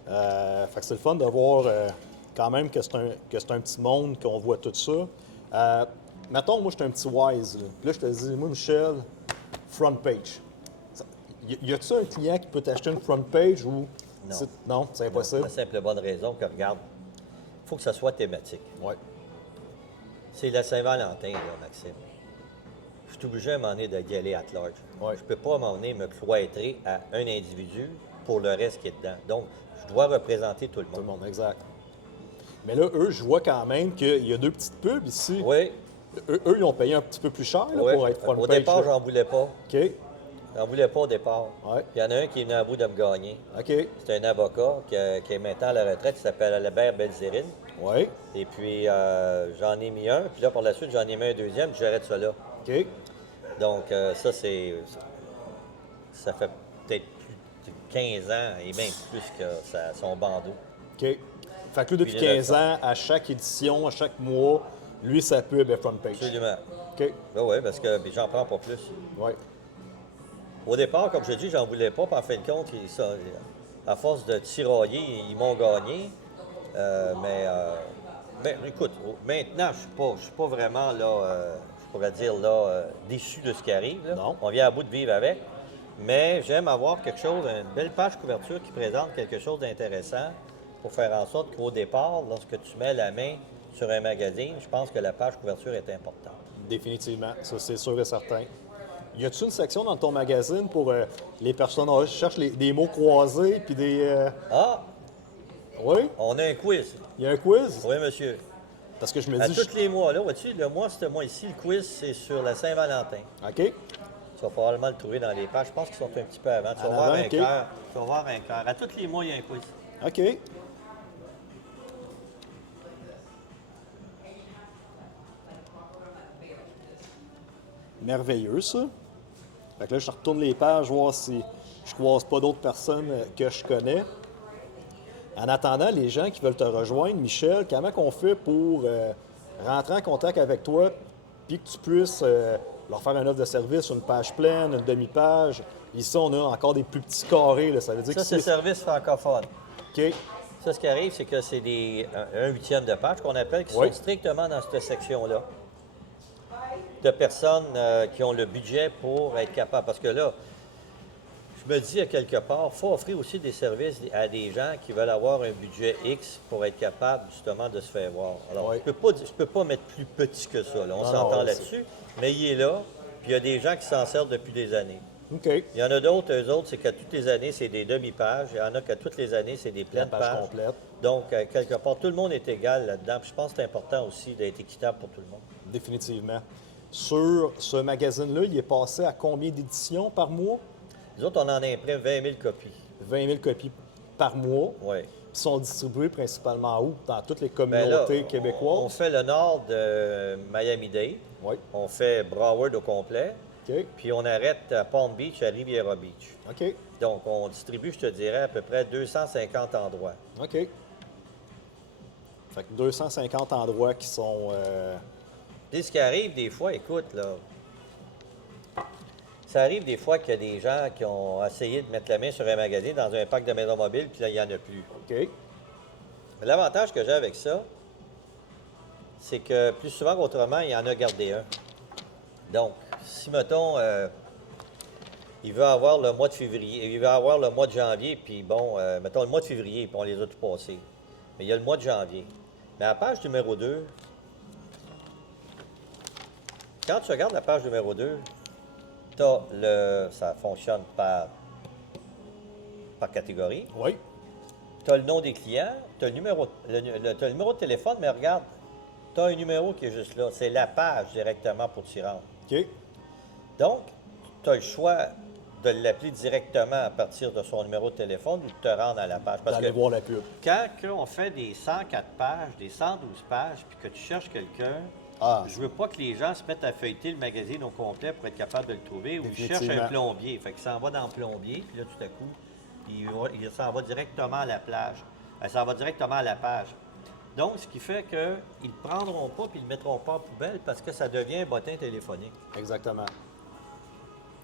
Fait que c'est le fun de voir quand même que c'est un petit monde, qu'on voit tout ça. Mettons, moi, je suis un petit wise. Là. Puis là, je te dis, moi, Michel, front page. Y a-tu un client qui peut t'acheter une front page ou... Non. Non, c'est impossible? La simple et bonne raison que, regarde, il faut que ça soit thématique. Oui. C'est la Saint-Valentin, là, Maxime. Je suis obligé à un moment donné d'y aller at large. Ouais. Je ne peux pas à un moment donné me cloîtrer à un individu pour le reste qui est dedans. Donc, je dois représenter tout le Tout le monde. monde, exact. Mais là, eux, je vois quand même qu'il y a deux petites pubs ici. Oui, Eux, ils ont payé un petit peu plus cher là, oui. pour être front Au page. départ, là. j'en voulais pas. OK, J'en voulais pas au départ. Ouais. Il y en a un qui est venu à bout de me gagner. OK, C'est un avocat qui est maintenant à la retraite, qui s'appelle Albert Belzérine. oui, Et puis, j'en ai mis un. Puis là, par la suite, j'en ai mis un deuxième, puis j'arrête ça là. OK. Donc, ça, ça fait peut-être plus de 15 ans et même plus que son bandeau. OK. Fait que là, depuis Puis il est 15 ans, à chaque édition, à chaque mois, lui, sa pub est front page. Absolument. OK, Oui, parce que puis j'en prends pas plus. oui. Au départ, comme je dis, j'en voulais pas. Puis en fin de compte, à force de tirailler, ils m'ont gagné. Mais écoute, maintenant, je suis pas vraiment, là, je pourrais dire, là, déçu de ce qui arrive. Là. Non. On vient à bout de vivre avec. Mais j'aime avoir quelque chose, une belle page couverture qui présente quelque chose d'intéressant pour faire en sorte qu'au départ, lorsque tu mets la main sur un magazine, je pense que la page couverture est importante. Définitivement, ça, c'est sûr et certain. Y a-tu une section dans ton magazine pour les personnes qui cherchent des mots croisés puis des... Ah, Oui? on a un quiz. Il y a un quiz? Oui, monsieur. Parce que je me À dis... tous les mois, là, vois-tu, le mois, ce mois-ci, le quiz, c'est sur la Saint-Valentin. OK. Tu vas probablement le trouver dans les pages. Je pense qu'ils sont un petit peu avant. Tu vas En voir avant, un OK. cœur. Tu vas voir un cœur. À tous les mois, il y a un quiz. OK. Merveilleux, ça. Fait que là, je retourne les pages, voir si je croise pas d'autres personnes que je connais. En attendant, les gens qui veulent te rejoindre, Michel, comment on fait pour rentrer en contact avec toi, puis que tu puisses leur faire un offre de service, une page pleine, une demi-page. Ici, on a encore des plus petits carrés. Là. Ça veut dire Ça, que c'est service francophone. OK. Ça, ce qui arrive, c'est que c'est un huitième de page qu'on appelle, qui Oui. sont strictement dans cette section-là. De personnes qui ont le budget pour être capables. Parce que là, je me dis à quelque part, il faut offrir aussi des services à des gens qui veulent avoir un budget X pour être capable justement de se faire voir. Alors, Oui. je peux pas mettre plus petit que ça, là. On Non, s'entend non, là-dessus, mais il est là, puis il y a des gens qui s'en servent depuis des années. OK. Il y en a d'autres, eux autres, c'est qu'à toutes les années, c'est des demi-pages. Il y en a qu'à toutes les années, c'est des La pleines page pages. complète. Donc, quelque part, tout le monde est égal là-dedans. Puis je pense que c'est important aussi d'être équitable pour tout le monde. Définitivement. Sur ce magazine-là, il est passé à combien d'éditions par mois? Nous autres, on en imprime 20 000 copies. 20 000 copies par mois. Oui. Ils sont distribués principalement où? Dans toutes les Ben là, communautés on québécoises? fait le nord de Miami-Dade. Oui. On fait Broward au complet. OK. Puis on arrête à Palm Beach, à Riviera Beach. OK. Donc, on distribue, je te dirais, à peu près 250 endroits. OK. Fait que 250 endroits qui sont... Puis ce qui arrive des fois, écoute, là, ça arrive des fois qu'il y a des gens qui ont essayé de mettre la main sur un magazine dans un parc de maisons mobiles, puis là, il n'y en a plus. OK. Mais l'avantage que j'ai avec ça, c'est que plus souvent qu'autrement, il y en a gardé un. Donc, si, mettons, il veut avoir le mois de février, il veut avoir le mois de janvier, puis bon, mettons le mois de février, puis on les a tous passés. Mais il y a le mois de janvier. Mais à la page numéro 2, quand tu regardes la page numéro 2, ça fonctionne par catégorie. Oui. Tu as le nom des clients, tu as le numéro de téléphone, mais regarde, tu as un numéro qui est juste là. C'est la page directement pour t'y rendre. OK. Donc, tu as le choix de l'appeler directement à partir de son numéro de téléphone ou de te rendre à la page. Parce D'aller que voir la pub. quand on fait des 104 pages, des 112 pages, puis que tu cherches quelqu'un, Ah. je veux pas que les gens se mettent à feuilleter le magazine au complet pour être capable de le trouver, ou ils cherchent un Définitivement. plombier. Fait qu'il s'en va dans le plombier, puis là, tout à coup, il s'en va directement à la plage. Elle s'en va directement à la page. Donc, ce qui fait qu'ils ne le prendront pas puis ils ne le mettront pas en poubelle parce que ça devient un bottin téléphonique. Exactement.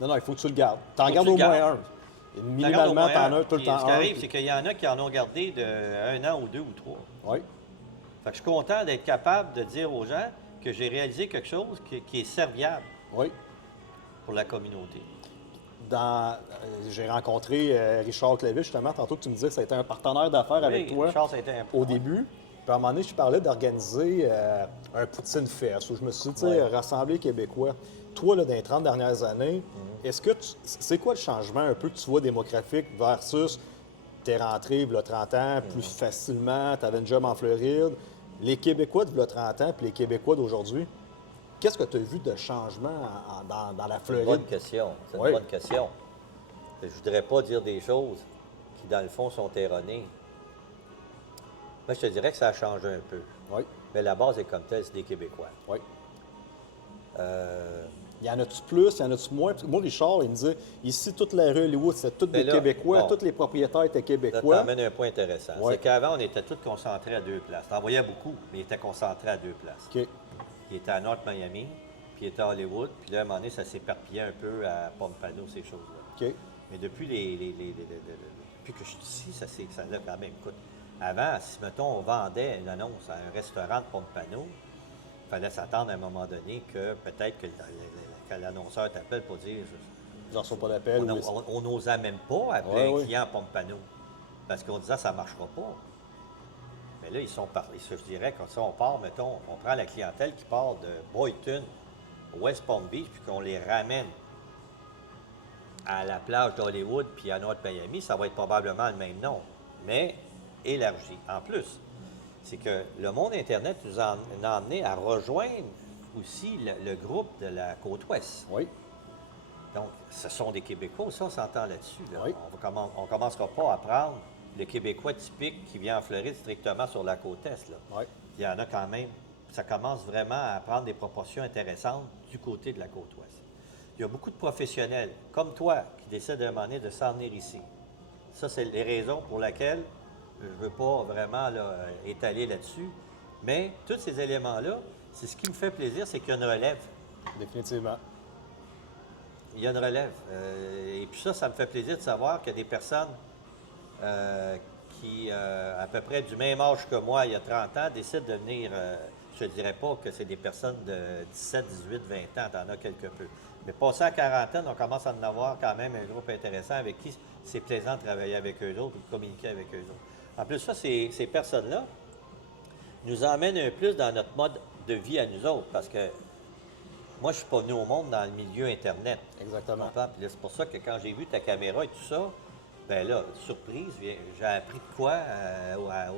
Non, il faut que tu le gardes. T'en Faut que gardes tu au le moins gardes. un. Regarde au Minimalement, moins t'en un. as tout le Puis temps ce qui un. arrive, c'est qu'il y en a qui en ont gardé de 1 an ou 2 ou 3. Oui. Fait que je suis content d'être capable de dire aux gens que j'ai réalisé quelque chose qui est serviable Oui. pour la communauté. J'ai rencontré Richard Clavis, justement, tantôt que tu me disais que ça a été un partenaire d'affaires avec Oui, toi Charles, ça a été un au début. Puis à un moment donné, je parlais d'organiser un Poutine Fest, où je me suis dit, tu sais, Ouais. rassembler les Québécois. Toi, là, dans les 30 dernières années, est-ce que c'est quoi le changement un peu que tu vois démographique versus t'es rentré, il y a 30 ans, plus facilement, tu avais une job en Floride, les Québécois de 30 ans puis les Québécois d'aujourd'hui? Qu'est-ce que tu as vu de changement dans la C'est une Floride? bonne question. C'est une Oui. bonne question. Je ne voudrais pas dire des choses qui, dans le fond, sont erronées. Moi, je te dirais que ça a changé un peu. Oui, Mais la base est comme telle, c'est des Québécois. oui. Euh, Y en a-tu plus, y en a-tu moins? Parce que moi, Richard, il me disait, ici, toute la rue Hollywood, c'est tous Mais des là, Québécois, bon. tous les propriétaires étaient Là, tu Québécois. amènes un point intéressant. Ouais. C'est qu'avant, on était tous concentrés à 2 places. T'en voyais beaucoup, mais ils étaient concentrés à 2 places. OK. Il était à North Miami, puis il était à Hollywood, puis là, à un moment donné, ça s'éparpillait un peu à Pompano, ces choses-là. OK. Mais depuis depuis que je suis ici, ça l'a quand même. Écoute, avant, si, mettons, on vendait une annonce à un restaurant de Pompano, il fallait s'attendre à un moment donné que peut-être que l'annonceur t'appelle pour dire Ils n'en sont pas d'appel. on n'osait même pas appeler Ouais, un ouais. client à Pompano parce qu'on disait ça ne marchera pas. Mais là, ils sont partis. Je dirais, quand ça, on part, mettons, on prend la clientèle qui part de Boynton, West Palm Beach, puis qu'on les ramène à la plage d'Hollywood puis à North Miami, ça va être probablement le même nom, mais élargi. En plus, c'est que le monde Internet nous a amené à rejoindre aussi le groupe de la Côte-Ouest. Oui. Donc, ce sont des Québécois, ça, on s'entend là-dessus. Là. Oui. On ne commencera pas à prendre le Québécois typique qui vient en Floride strictement sur la côte Est. Là. Oui. Il y en a quand même, ça commence vraiment à prendre des proportions intéressantes du côté de la côte Ouest. Il y a beaucoup de professionnels, comme toi, qui décident à un moment donné de s'en venir ici. Ça, c'est les raisons pour lesquelles je ne veux pas vraiment là, étaler là-dessus. Mais tous ces éléments-là C'est ce qui me fait plaisir, c'est qu'il y a une relève. Définitivement. Il y a une relève. Et puis ça me fait plaisir de savoir qu'il y a des personnes qui, à peu près du même âge que moi, il y a 30 ans, décident de venir, je ne dirais pas que c'est des personnes de 17, 18, 20 ans, t'en as quelque peu. Mais passé à quarantaine, on commence à en avoir quand même un groupe intéressant avec qui c'est plaisant de travailler avec eux autres ou de communiquer avec eux autres. En plus, ça, ces personnes-là nous emmènent un plus dans notre mode de vie à nous autres, parce que moi, je suis pas venu au monde dans le milieu Internet. Exactement. Puis là, c'est pour ça que quand j'ai vu ta caméra et tout ça, ben là, surprise, j'ai appris de quoi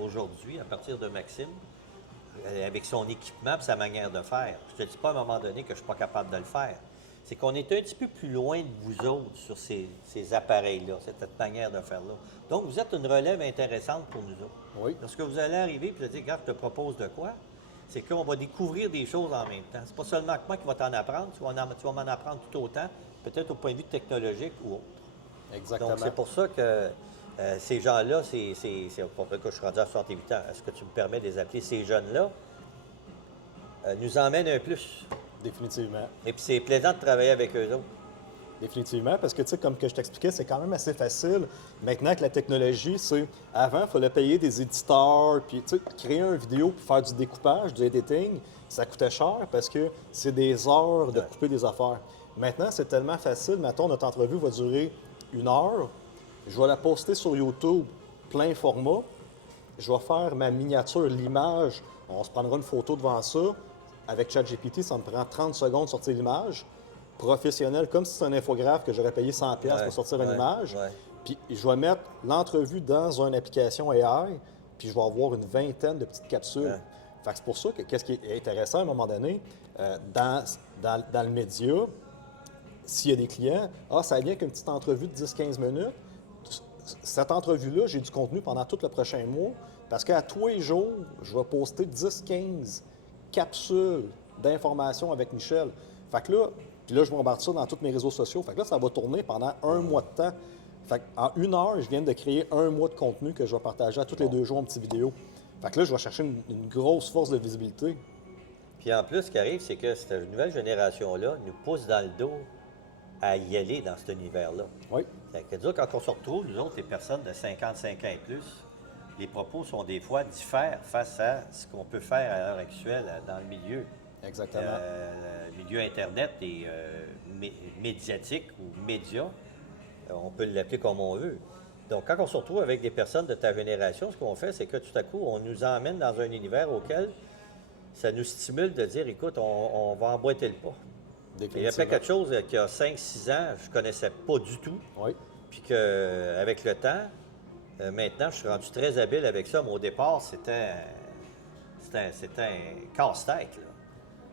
aujourd'hui, à partir de Maxime, avec son équipement et sa manière de faire. Je te dis pas à un moment donné que je suis pas capable de le faire. C'est qu'on est un petit peu plus loin de vous autres sur ces appareils-là, cette manière de faire-là. Donc, vous êtes une relève intéressante pour nous autres. Oui. Lorsque vous allez arriver et dire, regarde, je te propose de quoi, c'est qu'on va découvrir des choses en même temps. C'est pas seulement que moi qui va t'en apprendre, tu vas m'en apprendre tout autant, peut-être au point de vue technologique ou autre. Exactement. Donc, c'est pour ça que ces gens-là, c'est pour que je suis rendu à 68 ans. Est-ce que tu me permets de les appeler ces jeunes-là? Nous emmènent un plus. Définitivement. Et puis, c'est plaisant de travailler avec eux autres. Définitivement, parce que, tu sais, comme que je t'expliquais, c'est quand même assez facile. Maintenant que la technologie, c'est... Avant, il fallait payer des éditeurs, puis, tu sais, créer une vidéo, puis faire du découpage, du editing, ça coûtait cher parce que c'est des heures de couper des affaires. Maintenant, c'est tellement facile. Mettons, notre entrevue va durer 1 heure. Je vais la poster sur YouTube, plein format. Je vais faire ma miniature, l'image. On se prendra une photo devant ça. Avec ChatGPT, ça me prend 30 secondes de sortir l'image. Professionnel, comme si c'était un infographe que j'aurais payé 100$ pour sortir une image. Ouais. Puis je vais mettre l'entrevue dans une application AI, puis je vais avoir une vingtaine de petites capsules. Ouais. Fait que c'est pour ça que qu'est-ce qui est intéressant à un moment donné, dans le média, s'il y a des clients, ça vient qu'une petite entrevue de 10-15 minutes. Cette entrevue-là, j'ai du contenu pendant tout le prochain mois, parce qu'à tous les jours, je vais poster 10-15 capsules d'informations avec Michel. Fait que là, puis là, je m'embarque ça dans tous mes réseaux sociaux. Fait que là, ça va tourner pendant 1 mois de temps. Fait qu'en 1 heure, je viens de créer 1 mois de contenu que je vais partager à tous les 2 jours en petites vidéos. Fait que là, je vais chercher une grosse force de visibilité. Puis en plus, ce qui arrive, c'est que cette nouvelle génération-là nous pousse dans le dos à y aller dans cet univers-là. Oui. C'est-à-dire, quand on se retrouve, nous autres, les personnes de 55 ans et plus, les propos sont des fois diffèrent face à ce qu'on peut faire à l'heure actuelle dans le milieu. Exactement. Le milieu Internet et médiatique ou média, on peut l'appeler comme on veut. Donc, quand on se retrouve avec des personnes de ta génération, ce qu'on fait, c'est que tout à coup, on nous emmène dans un univers auquel ça nous stimule de dire, écoute, on va emboîter le pas. Il y a fait quelque chose qu'il y a 5-6 ans, je ne connaissais pas du tout. Oui. Puis qu'avec le temps, maintenant, je suis rendu très habile avec ça. Mais au départ, c'était un casse-tête, là.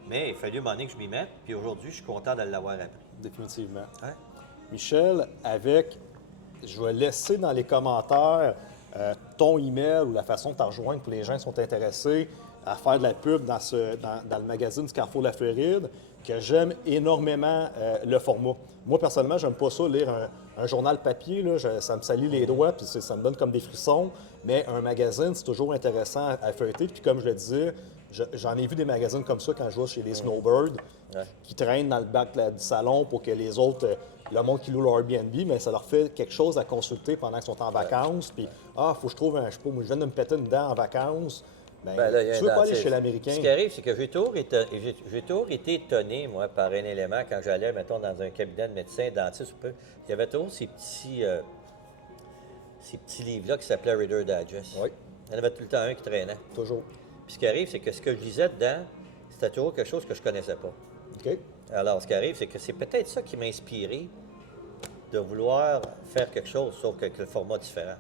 Mais il a fallu m'en que je m'y mette. Puis aujourd'hui, je suis content de l'avoir appris. Définitivement. Hein? Michel, je vais laisser dans les commentaires ton email ou la façon de te rejoindre pour les gens qui sont intéressés à faire de la pub dans le magazine du Carrefour La Floride, que j'aime énormément le format. Moi, personnellement, j'aime pas ça, lire un journal papier, là, ça me salit les doigts, puis ça me donne comme des frissons. Mais un magazine, c'est toujours intéressant à feuilleter. Puis comme je le disais, j'en ai vu des magazines comme ça quand je vais chez les Snowbirds, qui traînent dans le bac du salon pour que les autres, le monde qui loue leur Airbnb, mais ça leur fait quelque chose à consulter pendant qu'ils sont en vacances. Puis, faut que je trouve je sais pas, moi, je viens de me péter une dent en vacances. Ben, là, tu veux pas aller chez l'Américain. Ce qui arrive, c'est que j'ai toujours été étonné, moi, par un élément, quand j'allais, mettons, dans un cabinet de médecin, dentiste, il y avait toujours ces petits livres-là qui s'appelaient Reader Digest. Oui. Il y en avait tout le temps un qui traînait. Toujours. Puis ce qui arrive, c'est que ce que je lisais dedans, c'était toujours quelque chose que je connaissais pas. OK. Alors, ce qui arrive, c'est que c'est peut-être ça qui m'a inspiré de vouloir faire quelque chose, sauf qu'avec le format différent.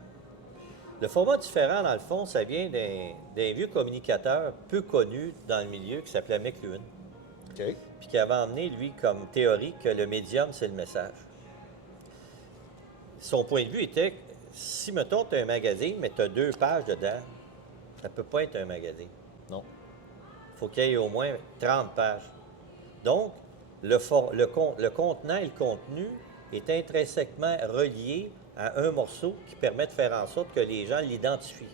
Le format différent, dans le fond, ça vient d'un vieux communicateur peu connu dans le milieu qui s'appelait McLuhan. OK. Puis qui avait emmené, lui, comme théorie que le médium, c'est le message. Son point de vue était, si, mettons, tu as un magazine, mais tu as 2 pages dedans, ça ne peut pas être un magazine. Non. Il faut qu'il y ait au moins 30 pages. Donc, le contenant et le contenu est intrinsèquement relié à un morceau qui permet de faire en sorte que les gens l'identifient.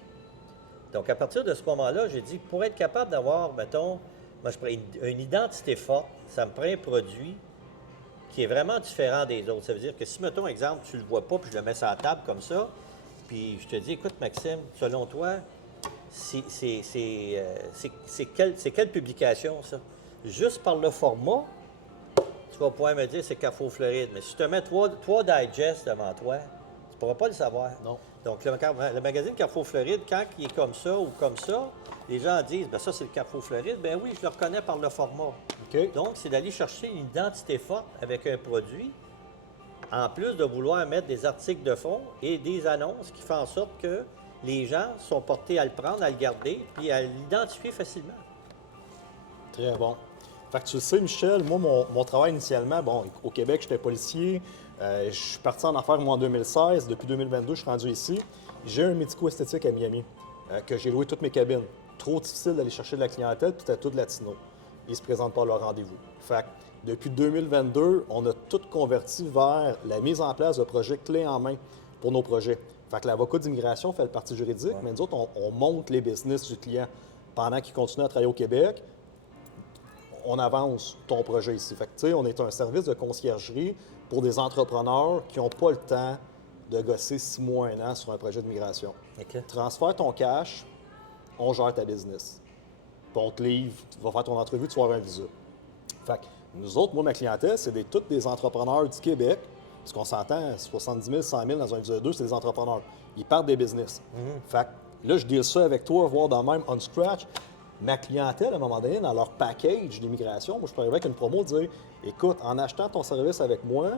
Donc, à partir de ce moment-là, j'ai dit, pour être capable d'avoir, mettons, Moi, je prends une identité forte, ça me prend un produit qui est vraiment différent des autres. Ça veut dire que si, mettons, exemple, tu le vois pas, puis je le mets sur la table comme ça, puis je te dis, écoute, Maxime, selon toi, c'est quelle publication, ça? Juste par le format, tu vas pouvoir me dire c'est Carrefour Floride. Mais si je te mets trois digests devant toi, tu ne pourras pas le savoir. Non. Donc, le magazine Carrefour Floride, quand il est comme ça ou comme ça, les gens disent, bien ça, c'est le Carrefour Floride. Ben oui, je le reconnais par le format. OK. Donc, c'est d'aller chercher une identité forte avec un produit, en plus de vouloir mettre des articles de fond et des annonces qui font en sorte que les gens sont portés à le prendre, à le garder, puis à l'identifier facilement. Très bon. Fait que tu le sais, Michel, moi, mon travail initialement, bon, au Québec, j'étais policier. Je suis parti en affaires, moi, en 2016. Depuis 2022, je suis rendu ici. J'ai un médico-esthétique à Miami, que j'ai loué toutes mes cabines. Trop difficile d'aller chercher de la clientèle, puis c'était tout latino. Ils ne se présentent pas à leur rendez-vous. Fait que depuis 2022, on a tout converti vers la mise en place de projets clés en main pour nos projets. Fait que l'avocat d'immigration fait le parti juridique, mais nous autres, on monte les business du client pendant qu'il continue à travailler au Québec. On avance ton projet ici. Fait que, tu sais, on est un service de conciergerie pour des entrepreneurs qui n'ont pas le temps de gosser 6 mois, 1 an sur un projet de migration. OK. Transfère ton cash, on gère ta business. Puis on te livre, tu vas faire ton entrevue, tu vas avoir un visa. Fait que nous autres, moi, ma clientèle, c'est tous des entrepreneurs du Québec. Parce qu'on s'entend, 70 000, 100 000 dans un visa 2, c'est des entrepreneurs. Ils partent des business. Fait que là, je deal ça avec toi, voir dans même on scratch. Ma clientèle, à un moment donné, dans leur package d'immigration, moi, je peux arriver avec une promo, dire écoute, en achetant ton service avec moi,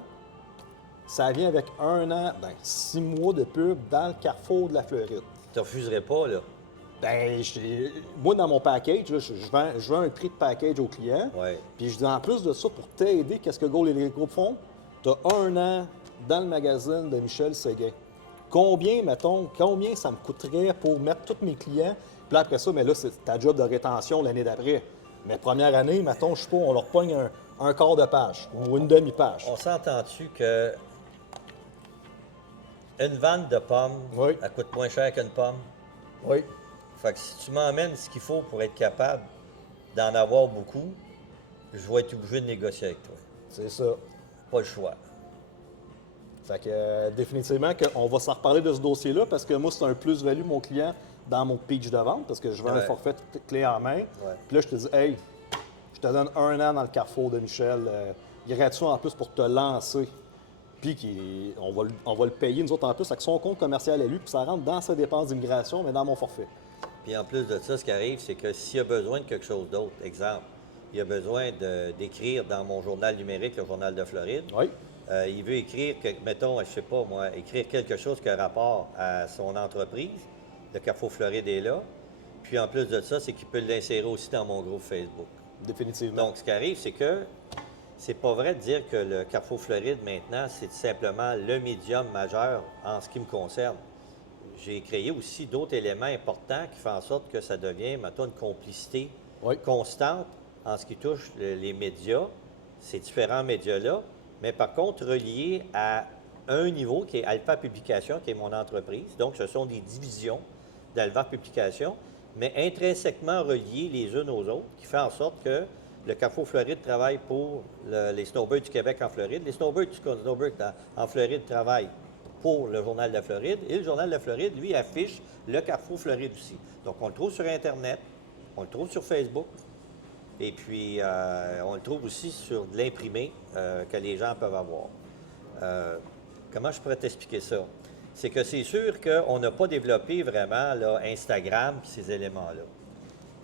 ça vient avec 1 an, 6 mois de pub dans le carrefour de la Floride. Tu ne refuserais pas, là. Ben, moi, dans mon package, là, je vends un prix de package au client. Ouais. Puis je dis en plus de ça, pour t'aider, qu'est-ce que Gold et les groupes font? Tu as 1 an dans le magazine de Michel Séguin. Combien ça me coûterait pour mettre tous mes clients? Puis là, après ça, mais là, c'est ta job de rétention l'année d'après. Mais première année, mettons, je sais pas, on leur pogne un quart de page ou une demi-page. On s'entend-tu que une vanne de pommes, Oui. elle coûte moins cher qu'une pomme? Oui. Fait que si tu m'emmènes ce qu'il faut pour être capable d'en avoir beaucoup, je vais être obligé de négocier avec toi. C'est ça. Pas le choix. Fait que définitivement, on va s'en reparler de ce dossier-là parce que moi, c'est un plus-value, mon client, dans mon pitch de vente parce que je vends un forfait clé en main. Puis là, je te dis, hey, je te donne 1 an dans le carrefour de Michel, gratuit en plus pour te lancer. Puis on va le payer, nous autres, en plus, avec son compte commercial à lui, puis ça rentre dans ses dépenses d'immigration, mais dans mon forfait. Puis en plus de ça, ce qui arrive, c'est que s'il y a besoin de quelque chose d'autre, exemple, il a besoin d'écrire dans mon journal numérique, le Journal de Floride. Oui. Il veut écrire, mettons, je sais pas moi, écrire quelque chose qui a rapport à son entreprise. Le Carrefour Floride est là. Puis en plus de ça, c'est qu'il peut l'insérer aussi dans mon groupe Facebook. Définitivement. Donc, ce qui arrive, c'est que c'est pas vrai de dire que le Carrefour Floride, maintenant, c'est simplement le médium majeur en ce qui me concerne. J'ai créé aussi d'autres éléments importants qui font en sorte que ça devient, maintenant, une complicité constante en ce qui touche les médias, ces différents médias-là, mais par contre reliés à un niveau qui est Alpha Publication, qui est mon entreprise. Donc, ce sont des divisions d'Alpha Publication, mais intrinsèquement reliées les unes aux autres, qui fait en sorte que le Carrefour Floride travaille pour les Snowbirds du Québec en Floride. Les Snowbirds en Floride travaillent pour le Journal de la Floride. Et le Journal de la Floride, lui, affiche le Carrefour Floride aussi. Donc, on le trouve sur Internet, on le trouve sur Facebook, et puis on le trouve aussi sur de l'imprimé que les gens peuvent avoir. Comment je pourrais t'expliquer ça? C'est que c'est sûr qu'on n'a pas développé vraiment là, Instagram et ces éléments-là.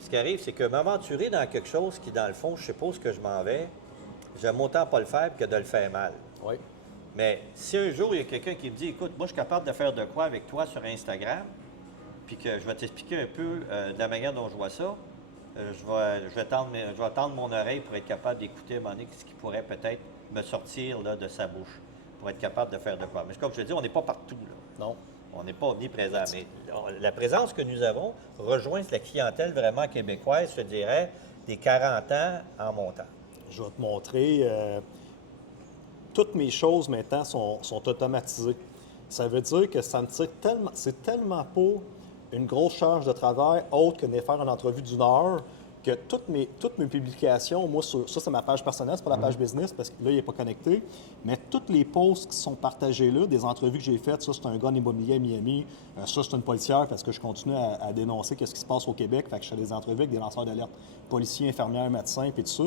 Ce qui arrive, c'est que m'aventurer dans quelque chose qui, dans le fond, je suppose que je m'en vais, j'aime autant pas le faire que de le faire mal. Oui. Mais si un jour, il y a quelqu'un qui me dit, écoute, moi, je suis capable de faire de quoi avec toi sur Instagram, puis que je vais t'expliquer un peu de la manière dont je vois ça, je vais tendre mon oreille pour être capable d'écouter à un moment donné ce qui pourrait peut-être me sortir là, de sa bouche, pour être capable de faire de quoi. Mais comme je te dis, on n'est pas partout, là. Non. On n'est pas omniprésent. Mais la présence que nous avons rejoint la clientèle vraiment québécoise, je dirais, des 40 ans en montant. Je vais te montrer. Toutes mes choses maintenant sont automatisées. Ça veut dire que ça me tire tellement, c'est tellement pas une grosse charge de travail autre que de faire une entrevue d'1 heure que toutes mes publications, moi, ça, c'est ma page personnelle, c'est pas la page business, parce que là, il n'est pas connecté, mais toutes les posts qui sont partagés là, des entrevues que j'ai faites, ça, c'est un gars en immobilier à Miami, ça, c'est une policière, parce que je continue à dénoncer ce qui se passe au Québec, fait que je fais des entrevues avec des lanceurs d'alerte, policiers, infirmières, médecins, puis tout ça.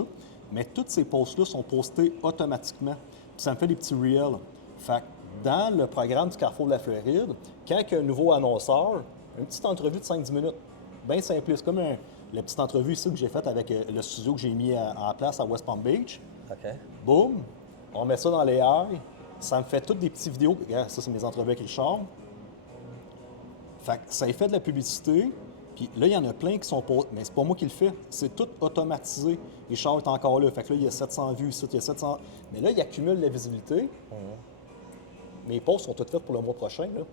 Mais tous ces posts-là sont postés automatiquement, puis ça me fait des petits reels. Fait que dans le programme du Carrefour de la Floride, quand il y a un nouveau annonceur, une petite entrevue de 5-10 minutes, bien simpliste, comme la petite entrevue ici que j'ai faite avec le studio que j'ai mis en place à West Palm Beach. OK. Boum, on met ça dans les AI, ça me fait toutes des petites vidéos. Regarde, ça, c'est mes entrevues avec Richard. Fait que ça fait de la publicité, puis là, il y en a plein qui sont pas... Mais c'est pas moi qui le fais, c'est tout automatisé. Richard est encore là, fait que là, il y a 700 vues ici, il y a 700... Mais là, il accumule la visibilité. Mes posts sont toutes faites pour le mois prochain. Là.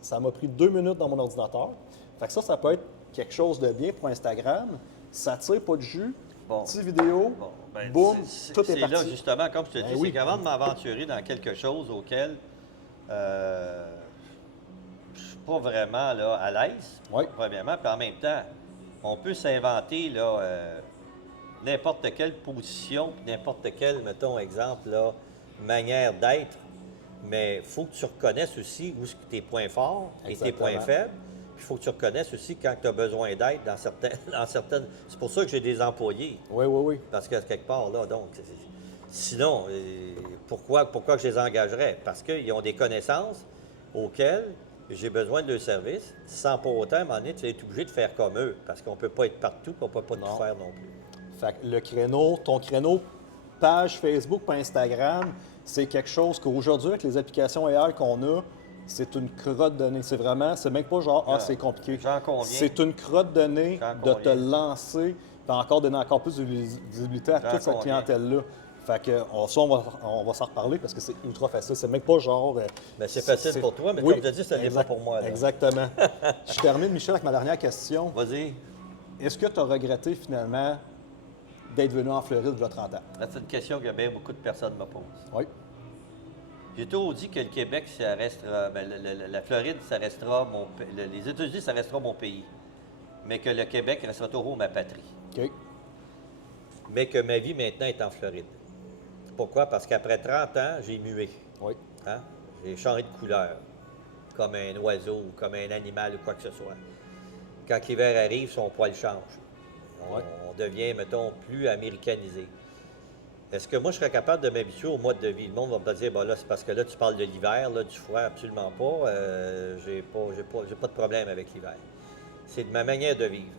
Ça m'a pris 2 minutes dans mon ordinateur. Fait que ça peut être quelque chose de bien pour Instagram. Ça tire pas de jus. Bon. Petite vidéo, Bon, ben, boum, tout est c'est parti. là, justement, comme je te dis, oui. c'est qu'avant de m'aventurer dans quelque chose auquel je suis pas vraiment là, à l'aise, Oui. premièrement, puis en même temps, on peut s'inventer là, n'importe quelle position, puis n'importe quelle, mettons, exemple, là, manière d'être, mais il faut que tu reconnaisses aussi où sont tes points forts et tes Exactement. points faibles. Puis il faut que tu reconnaisses aussi quand tu as besoin d'aide dans certaines... C'est pour ça que j'ai des employés. Oui, oui, oui. Parce que quelque part, là, donc, sinon, pourquoi que je les engagerais? Parce qu'ils ont des connaissances auxquelles j'ai besoin de leur service, sans pour autant, à un moment donné, tu vas être obligé de faire comme eux, parce qu'on ne peut pas être partout, puis on ne peut pas tout faire non plus. Fait que le créneau, ton créneau page Facebook, pas Instagram, c'est quelque chose qu'aujourd'hui, avec les applications AI qu'on a, c'est une crotte de nez. C'est même pas genre, c'est compliqué. J'en conviens. C'est une crotte de nez de te lancer, puis encore donner encore plus de visibilité à toute cette clientèle-là. Fait que ça, on va s'en reparler parce que c'est ultra facile. C'est même pas genre. Mais c'est facile pour toi, mais oui, comme tu as dit, ce n'est pas pour moi. Là. Exactement. Je termine, Michel, avec ma dernière question. Vas-y. Est-ce que tu as regretté finalement d'être venu en Floride il y a 30 ans? C'est une question que bien beaucoup de personnes me posent. Oui. J'ai toujours dit que le Québec, ça restera, la Floride, ça restera les États-Unis, ça restera mon pays. Mais que le Québec restera toujours ma patrie. OK. Mais que ma vie maintenant est en Floride. Pourquoi? Parce qu'après 30 ans, j'ai mué. Oui. Hein? J'ai changé de couleur, comme un oiseau ou comme un animal ou quoi que ce soit. Quand l'hiver arrive, son poil change. On devient, mettons, plus américanisé. Est-ce que moi, je serais capable de m'habituer au mode de vie? Le monde va me dire, là, c'est parce que là, tu parles de l'hiver, là, du froid, absolument pas. J'ai pas de problème avec l'hiver. C'est de ma manière de vivre.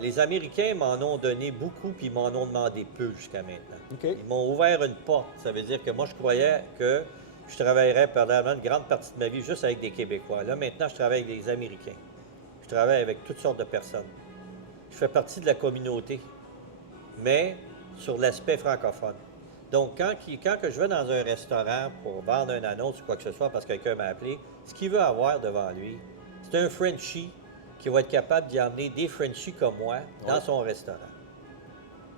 Les Américains m'en ont donné beaucoup, puis ils m'en ont demandé peu jusqu'à maintenant. OK. Ils m'ont ouvert une porte. Ça veut dire que moi, je croyais que je travaillerais pendant une grande partie de ma vie juste avec des Québécois. Là, maintenant, je travaille avec des Américains. Je travaille avec toutes sortes de personnes. Je fais partie de la communauté, mais sur l'aspect francophone. Donc, quand que je vais dans un restaurant pour vendre une annonce ou quoi que ce soit parce que quelqu'un m'a appelé, ce qu'il veut avoir devant lui, c'est un Frenchie qui va être capable d'y amener des Frenchies comme moi dans son restaurant.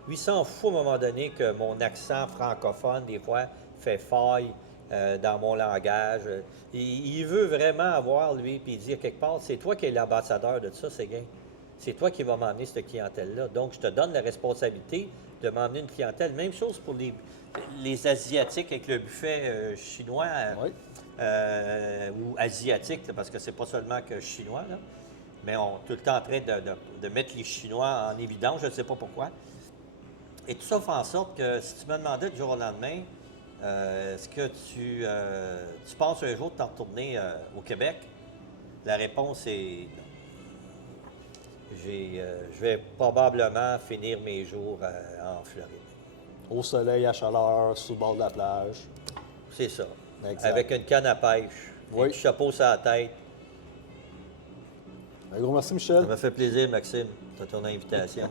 Lui, il s'en fout à un moment donné que mon accent francophone, des fois, fait faille dans mon langage. Il veut vraiment avoir, lui, puis dire quelque part, c'est toi qui es l'ambassadeur de ça, Séguin. C'est toi qui vas m'emmener cette clientèle-là. Donc, je te donne la responsabilité de m'emmener une clientèle. Même chose pour les Asiatiques avec le buffet chinois ou asiatique, là, parce que c'est pas seulement que chinois, là, mais on est tout le temps en train de mettre les Chinois en évidence, je ne sais pas pourquoi. Et tout ça fait en sorte que si tu me demandais du jour au lendemain, est-ce que tu penses un jour de t'en retourner au Québec? La réponse est non. Je vais probablement finir mes jours en Floride. Au soleil, à chaleur, sous le bord de la plage. C'est ça. Exact. Avec une canne à pêche, un petit chapeau sur la tête. Un gros merci, Michel. Ça m'a fait plaisir, Maxime, de ton invitation.